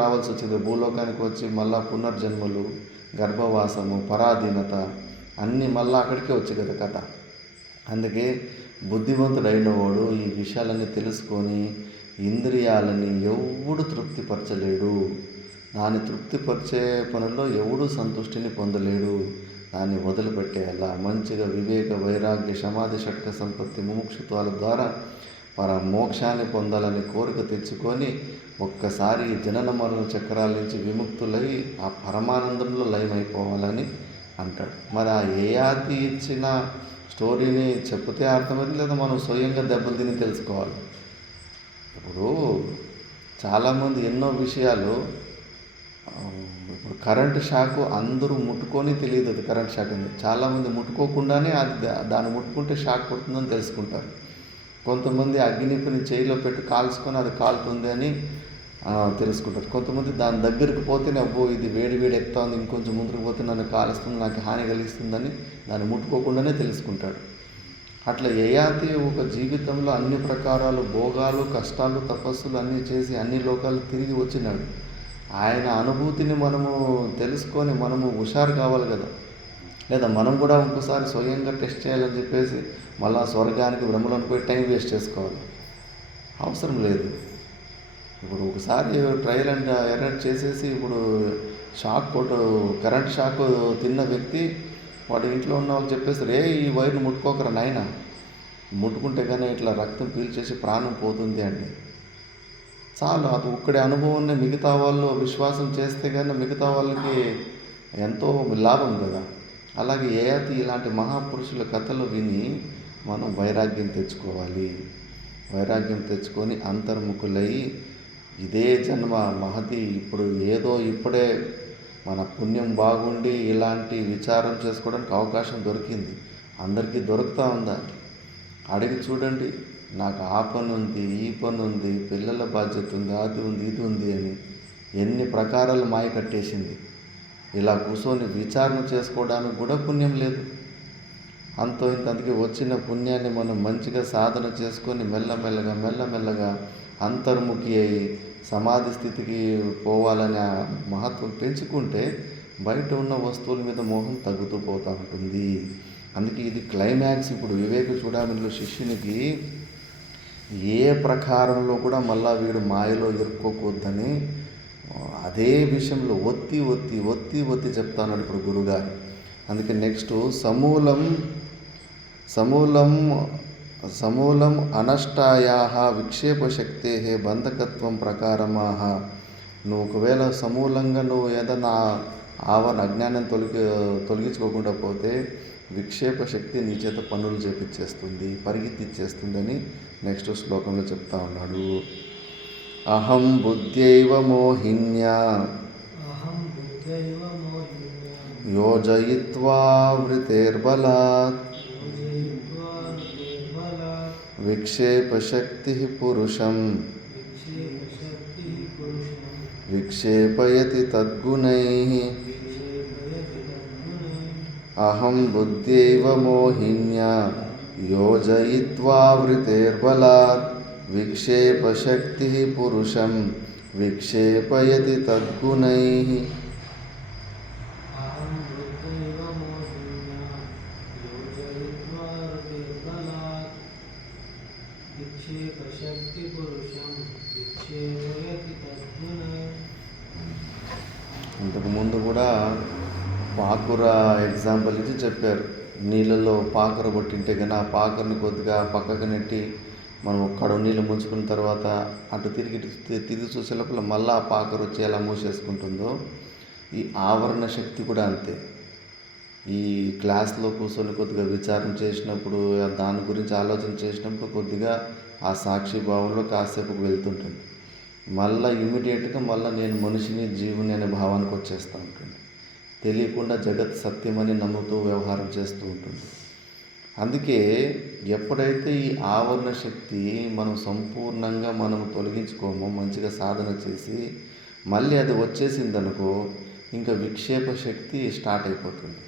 రావాల్సి వచ్చింది. భూలోకానికి వచ్చి మళ్ళీ పునర్జన్మలు, గర్భవాసము, పరాధీనత అన్నీ మళ్ళీ అక్కడికే వచ్చి కదా కథ. అందుకే బుద్ధివంతుడైన వాడు ఈ విషయాలన్నీ తెలుసుకొని ఇంద్రియాలని ఎవడు తృప్తిపరచలేడు. దాన్ని తృప్తిపరిచే పనుల్లో ఎవడు సంతుష్టిని పొందలేడు. దాన్ని వదిలిపెట్టేయాల. మంచిగా వివేక, వైరాగ్య, సమాధి, షట్క సంపత్తి, ముముక్షుత్వాల ద్వారా మోక్షాన్ని పొందాలని కోరిక తెచ్చుకొని ఒక్కసారి జనన మరణ చక్రాల నుంచి విముక్తులై ఆ పరమానందంలో లయమైపోవాలని అంటాడు. మరి ఆ యయాతి ఇచ్చిన స్టోరీని చెప్తే అర్థమైంది, లేదా మనం స్వయంగా దెబ్బలు తిని తెలుసుకోవాలి. ఇప్పుడు చాలామంది ఎన్నో విషయాలు, ఇప్పుడు కరెంటు షాకు అందరూ ముట్టుకొని తెలియదు అది కరెంట్ షాక్ అని. చాలామంది ముట్టుకోకుండానే దాన్ని ముట్టుకుంటే షాక్ కొడుతుందని తెలుసుకుంటారు. కొంతమంది అగ్నిని చేయిలో పెట్టి కాల్చుకొని అది కాలుతుంది అని తెలుసుకుంటారు. కొంతమంది దాని దగ్గరికి పోతేనే అబ్బో ఇది వేడి ఎక్కుతా ఉంది, ఇంకొంచెం ముందుకు పోతే నన్ను కాలుస్తుంది, నాకు హాని కలిగిస్తుందని దాన్ని ముట్టుకోకుండానే తెలుసుకుంటాడు. అట్లా యయాతి ఒక జీవితంలో అన్ని ప్రకారాలు భోగాలు, కష్టాలు, తపస్సులు అన్నీ చేసి అన్ని లోకాలు తిరిగి వచ్చినాడు. ఆయన అనుభూతిని మనము తెలుసుకొని మనము హుషారు కావాలి కదా. లేదా మనం కూడా ఇంకోసారి స్వయంగా టెస్ట్ చేయాలని చెప్పేసి మళ్ళా స్వర్గానికి బ్రహ్మలోకి పోయి టైం వేస్ట్ చేసుకోవాలి అవసరం లేదు. ఇప్పుడు ఒకసారి ట్రయల్ అండ్ ఎర్రర్ చేసేసి ఇప్పుడు కరెంట్ షాక్ తిన్న వ్యక్తి వాడు ఇంట్లో ఉన్న వాళ్ళు చెప్పేస్తారు, ఈ వైర్ను ముట్టుకోకరా నాయన, ముట్టుకుంటే కానీ ఇట్లా రక్తం పీల్చేసి ప్రాణం పోతుంది అండి. చాలు, అది ఒక్కడి అనుభవాన్ని మిగతా వాళ్ళు విశ్వాసం చేస్తే కానీ మిగతా వాళ్ళకి ఎంతో లాభం కదా. అలాగే ఏయాతి ఇలాంటి మహాపురుషుల కథలు విని మనం వైరాగ్యం తెచ్చుకోవాలి. వైరాగ్యం తెచ్చుకొని అంతర్ముఖులై ఇదే జన్మ మహతి, ఇప్పుడే మన పుణ్యం బాగుండి ఇలాంటి విచారం చేసుకోవడానికి అవకాశం దొరికింది. అందరికీ దొరుకుతూ ఉందా? అడిగి చూడండి. నాకు ఆ పని ఉంది, ఈ పని ఉంది, పిల్లల బాధ్యత ఉంది, అది ఉంది, ఇది ఉంది అని ఎన్ని ప్రకారాలు మాయ కట్టేసింది. ఇలా కూర్చొని విచారణ చేసుకోవడానికి కూడా పుణ్యం లేదు. అందుకే వచ్చిన పుణ్యాన్ని మనం మంచిగా సాధన చేసుకొని మెల్లమెల్లగా అంతర్ముఖి అయి సమాధి స్థితికి పోవాలనే మహత్వం పెంచుకుంటే బయట ఉన్న వస్తువుల మీద మోహం తగ్గుతూ పోతూ ఉంటుంది. అందుకే ఇది క్లైమాక్స్. ఇప్పుడు వివేక చూడామణిలో శిష్యునికి ఏ ప్రకారంలో కూడా మళ్ళా వీడు మాయలో ఇరుక్కోకూడదని అదే విషయంలో ఒత్తి చెప్తాను ఇప్పుడు గురుగారు. అందుకే నెక్స్ట్ సమూలం అనష్టాయా విక్షేపశక్తే బంధకత్వం ప్రకారమాహ. నువ్వు ఒకవేళ సమూలంగా ఏదైనా అజ్ఞానం తొలగించుకోకుండా పోతే విక్షేప శక్తి నీ చేత పనులు చేపించేస్తుంది, పరిగెత్తిచ్చేస్తుందని నెక్స్ట్ శ్లోకంలో చెప్తా ఉన్నాడు. అహం బుద్ధ్యైవ మోహిన్యా యోజయిత్వా వృతేర్బలాత్ విక్షేపశక్తి పురుషం విక్షేపయతి తద్గుణైః. అహం బుద్ధ్యైవ మోహిన్యా యోజయిత్వా వృతేర్బలాత్ విక్షేపశక్తి పురుషం విక్షేపయతి తద్గుణైః. ఇంతకుముందు కూడా పాకుర ఎగ్జాంపుల్ ఇచ్చి చెప్పారు. నీళ్ళలో పాకుర కొట్టింటే కానీ ఆ పాకురని కొద్దిగా పక్కకు నెట్టి మనం ఒక్కడ నీళ్ళు ముంచుకున్న తర్వాత అటు తిరిగి చూసే లోపల మళ్ళీ ఆ పాకుర వచ్చి ఎలా మూసేసుకుంటుందో ఈ ఆవరణ శక్తి కూడా అంతే. ఈ క్లాస్లో కూర్చొని కొద్దిగా విచారం చేసినప్పుడు, దాని గురించి ఆలోచన చేసినప్పుడు కొద్దిగా ఆ సాక్షి భావంలో కాసేపుకు వెళ్తుంటుంది. మళ్ళీ ఇమ్మీడియట్గా నేను మనిషిని, జీవుని అనే భావానికి వచ్చేస్తూ ఉంటుంది. తెలియకుండా జగత్ సత్యమని నమ్ముతూ వ్యవహారం చేస్తూ ఉంటుంది. అందుకే ఎప్పుడైతే ఈ ఆవరణ శక్తి మనం సంపూర్ణంగా తొలగించుకోమో, మంచిగా సాధన చేసి మళ్ళీ అది వచ్చేసిందనుకో, ఇంకా విక్షేప శక్తి స్టార్ట్ అయిపోతుంది.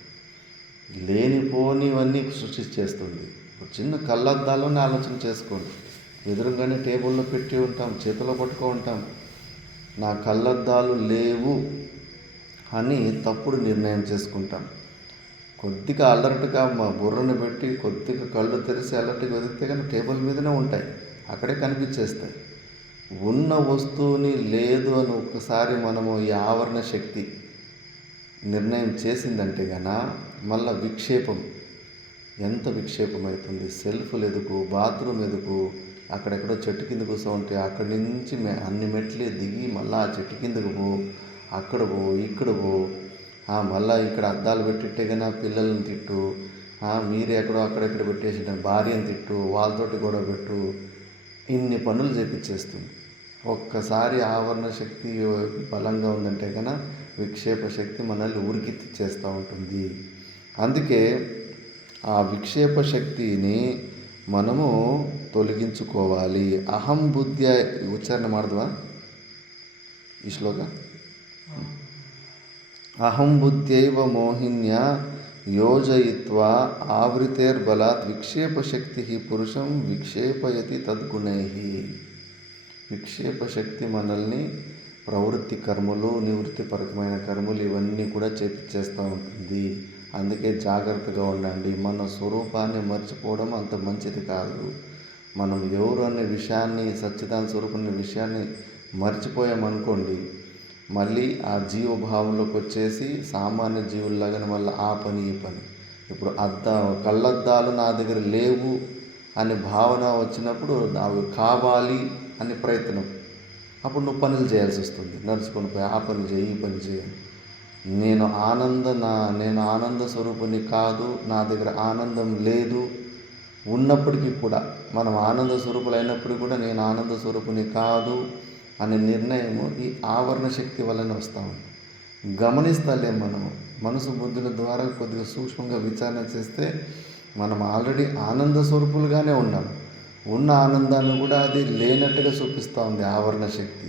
లేనిపోనివన్నీ సృష్టించేస్తుంది. చిన్న కళ్ళద్దాలోనే ఆలోచన చేసుకోండి. ఎదురుగానే టేబుల్లో పెట్టి ఉంటాం, చేతిలో పట్టుకో ఉంటాం. నా కళ్ళద్దాలు లేవు అని తప్పుడు నిర్ణయం చేసుకుంటాం. కొద్దిగా అలర్ట్గా మా బుర్రను పెట్టి కొద్దిగా కళ్ళు తెరిచి అలర్ట్గా వెతికితే కానీ టేబుల్ మీదనే ఉంటాయి, అక్కడే కనిపించేస్తాయి. ఉన్న వస్తువుని లేదు అని ఒక్కసారి మనము ఈ ఆవరణ శక్తి నిర్ణయం చేసిందంటే కన్నా మళ్ళీ విక్షేపం ఎంత విక్షేపం అవుతుంది. సెల్ఫ్లు ఎదుగు, బాత్రూమ్ ఎదుగు, అక్కడెక్కడో చెట్టు కింద కూర్చో ఉంటే అక్కడి నుంచి అన్ని మెట్లు దిగి మళ్ళీ ఆ చెట్టు కిందకు పో, అక్కడ పో, ఇక్కడ పో, మళ్ళీ ఇక్కడ అద్దాలు పెట్టిట్టే కన్నా పిల్లల్ని తిట్టు, మీరే ఎక్కడో అక్కడెక్కడ పెట్టేసిన భార్యను తిట్టు, వాళ్ళతోటి కూడా పెట్టు, ఇన్ని పనులు చేపించేస్తుంది. ఒక్కసారి ఆవరణ శక్తి బలంగా ఉందంటే కన్నా విక్షేప శక్తి మనల్ని ఉరికిచ్చేస్తూ ఉంటుంది. అందుకే ఆ విక్షేప శక్తిని మనము తొలగించుకోవాలి. అహం బుద్ధ్య ఉచ్చారణ ಮಾಡಿದ್ವಾ ఈ శ్లోక? అహం బుద్ధ్యైవ మోహిన్యా యోజయిత్వా ఆవృతేర్బలాత్ విక్షేపశక్తి పురుషం విక్షేపయతి తద్గుణైః. విక్షేపశక్తి మనల్ని ప్రవృత్తి కర్మలు, నివృత్తిపరకమైన కర్మలు ఇవన్నీ కూడా చేస్తూ ఉంటుంది. అందుకే జాగ్రత్తగా ఉండండి. మన స్వరూపాన్ని మర్చిపోవడం అంత మంచిది కాదు. మనం ఎవరు అనే విషయాన్ని, సచ్చిదాన స్వరూపం అనే విషయాన్ని మర్చిపోయామనుకోండి, మళ్ళీ ఆ జీవభావంలోకి వచ్చేసి సామాన్య జీవుల్లాగానే మళ్ళీ ఆ పని ఈ పని. ఇప్పుడు కళ్ళద్దాలు నా దగ్గర లేవు అనే భావన వచ్చినప్పుడు అవి కావాలి అని ప్రయత్నం. అప్పుడు నువ్వు పనులు చేయాల్సి వస్తుంది. నడుచుకొని పోయి ఆ పని చేయి ఈ పని చేయి. నేను ఆనంద స్వరూపుని కాదు, నా దగ్గర ఆనందం లేదు ఉన్నప్పటికీ కూడా, మనం ఆనంద స్వరూపులు అయినప్పుడు కూడా నేను ఆనంద స్వరూపుని కాదు అనే నిర్ణయము ఈ ఆవరణ శక్తి వల్లనే వస్తాము. గమనిస్తలేం మనము. మనసు బుద్ధుల ద్వారా కొద్దిగా సూక్ష్మంగా విచారణ చేస్తే మనం ఆల్రెడీ ఆనంద స్వరూపులుగానే ఉన్నాం. ఉన్న ఆనందాన్ని కూడా అది లేనట్టుగా చూపిస్తూ ఉంది ఆవరణ శక్తి.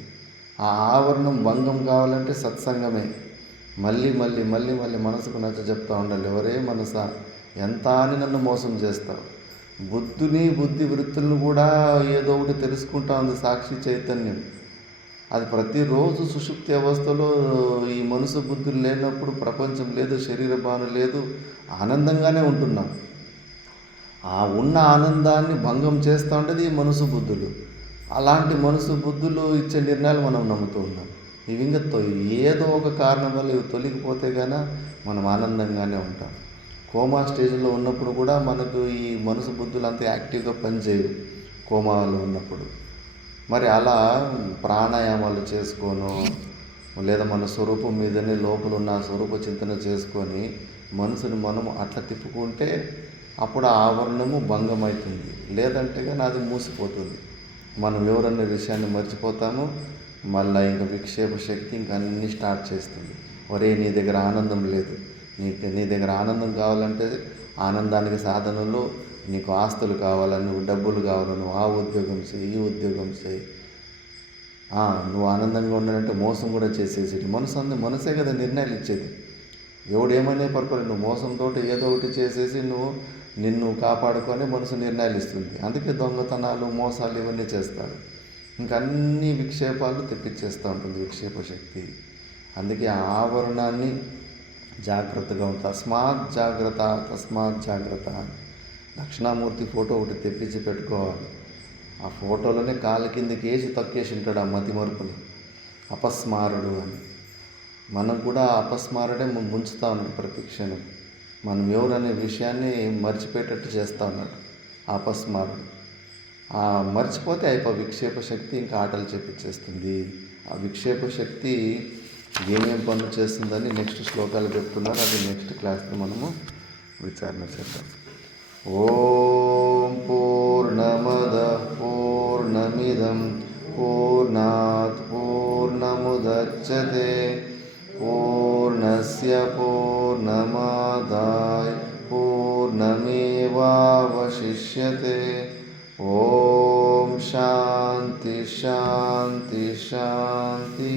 ఆ ఆవరణం భంగం కావాలంటే సత్సంగమే. మళ్ళీ మళ్ళీ మళ్ళీ మళ్ళీ మనసుకు నచ్చ చెప్తూ ఉండాలి. ఎవరే మనసా, ఎంత అని నన్ను మోసం చేస్తావు. బుద్ధి వృత్తులను కూడా ఏదో ఒకటి తెలుసుకుంటా ఉంది సాక్షి చైతన్యం. అది ప్రతిరోజు సుషుప్తి అవస్థలో ఈ మనసు బుద్ధులు లేనప్పుడు ప్రపంచం లేదు, శరీర భావన లేదు, ఆనందంగానే ఉంటున్నాం. ఆ ఉన్న ఆనందాన్ని భంగం చేస్తూ ఉంటుంది ఈ మనసు బుద్ధులు. అలాంటి మనసు బుద్ధులు ఇచ్చే నిర్ణయాలు మనం నమ్ముతూ ఉన్నాం. ఇవి ఇంకా ఏదో ఒక కారణం వల్ల ఇవి తొలగిపోతే గాన మనం ఆనందంగానే ఉంటాం. కోమా స్టేజ్లో ఉన్నప్పుడు కూడా మనకు ఈ మనసు బుద్ధులు అంతా యాక్టివ్గా పనిచేయవు కోమాలో ఉన్నప్పుడు. మరి అలా ప్రాణాయామాలు చేసుకోను, లేదా మన స్వరూపం మీదనే లోపల ఉన్న స్వరూప చింతన చేసుకొని మనసుని మనం అట్లా తిప్పుకుంటే అప్పుడు ఆ ఆవరణము భంగమవుతుంది. లేదంటే కానీ అది మూసిపోతుంది. మనం ఎవరన్న విషయాన్ని మర్చిపోతాము. మళ్ళీ ఇంకా విక్షేప శక్తి ఇంకా అన్నీ స్టార్ట్ చేస్తుంది. ఒరే, నీ దగ్గర ఆనందం లేదు, నీ దగ్గర ఆనందం కావాలంటే ఆనందానికి సాధనలు, నీకు ఆస్తులు కావాలని, నువ్వు డబ్బులు కావాలని, నువ్వు ఆ ఉద్యోగం చేయి, ఈ ఉద్యోగం చేయి, నువ్వు ఆనందంగా ఉండాలంటే మోసం కూడా చేసేసి మనసే కదా నిర్ణయాలు ఇచ్చేది. ఎవడేమనే పర్పలేదు, నువ్వు మోసంతో ఏదో ఒకటి చేసేసి నిన్ను కాపాడుకొని మనసు నిర్ణయాలు ఇస్తుంది. అందుకే దొంగతనాలు, మోసాలు ఇవన్నీ చేస్తారు. ఇంకా అన్ని విక్షేపాలు తెప్పించేస్తూ ఉంటుంది విక్షేప శక్తి. అందుకే ఆ ఆవరణాన్ని జాగ్రత్తగా ఉంటుంది. తస్మాత్ జాగ్రత్త. దక్షిణామూర్తి ఫోటో ఒకటి తెప్పించి పెట్టుకోవాలి. ఆ ఫోటోలోనే కాళ్ళ కిందకి వేసి తొక్కేసి ఉంటాడు ఆ మతిమరుపుని, అపస్మారుడు అని. మనం కూడా అపస్మారుడే ముంచుతా ఉన్నాడు ప్రతి క్షణం. మనం ఎవరనే విషయాన్ని మర్చిపోయేటట్టు చేస్తూ ఉన్నాడు అపస్మారుడు. మర్చిపోతే విక్షేప శక్తి ఇంకా ఆటలు చెప్పించేస్తుంది. ఆ విక్షేప శక్తి ఏమేం పనులు చేస్తుందని నెక్స్ట్ శ్లోకాలు చెప్తున్నారు. అది నెక్స్ట్ క్లాస్లో మనము విచారణ చేద్దాం. ఓం పూర్ణమద పూర్ణమిదం పూర్ణాత్ పూర్ణముదచ్యతే పూర్ణస్య పూర్ణమాదాయ పూర్ణమేవావశిష్యతే. ఓం శాంతి శాంతి శాంతి.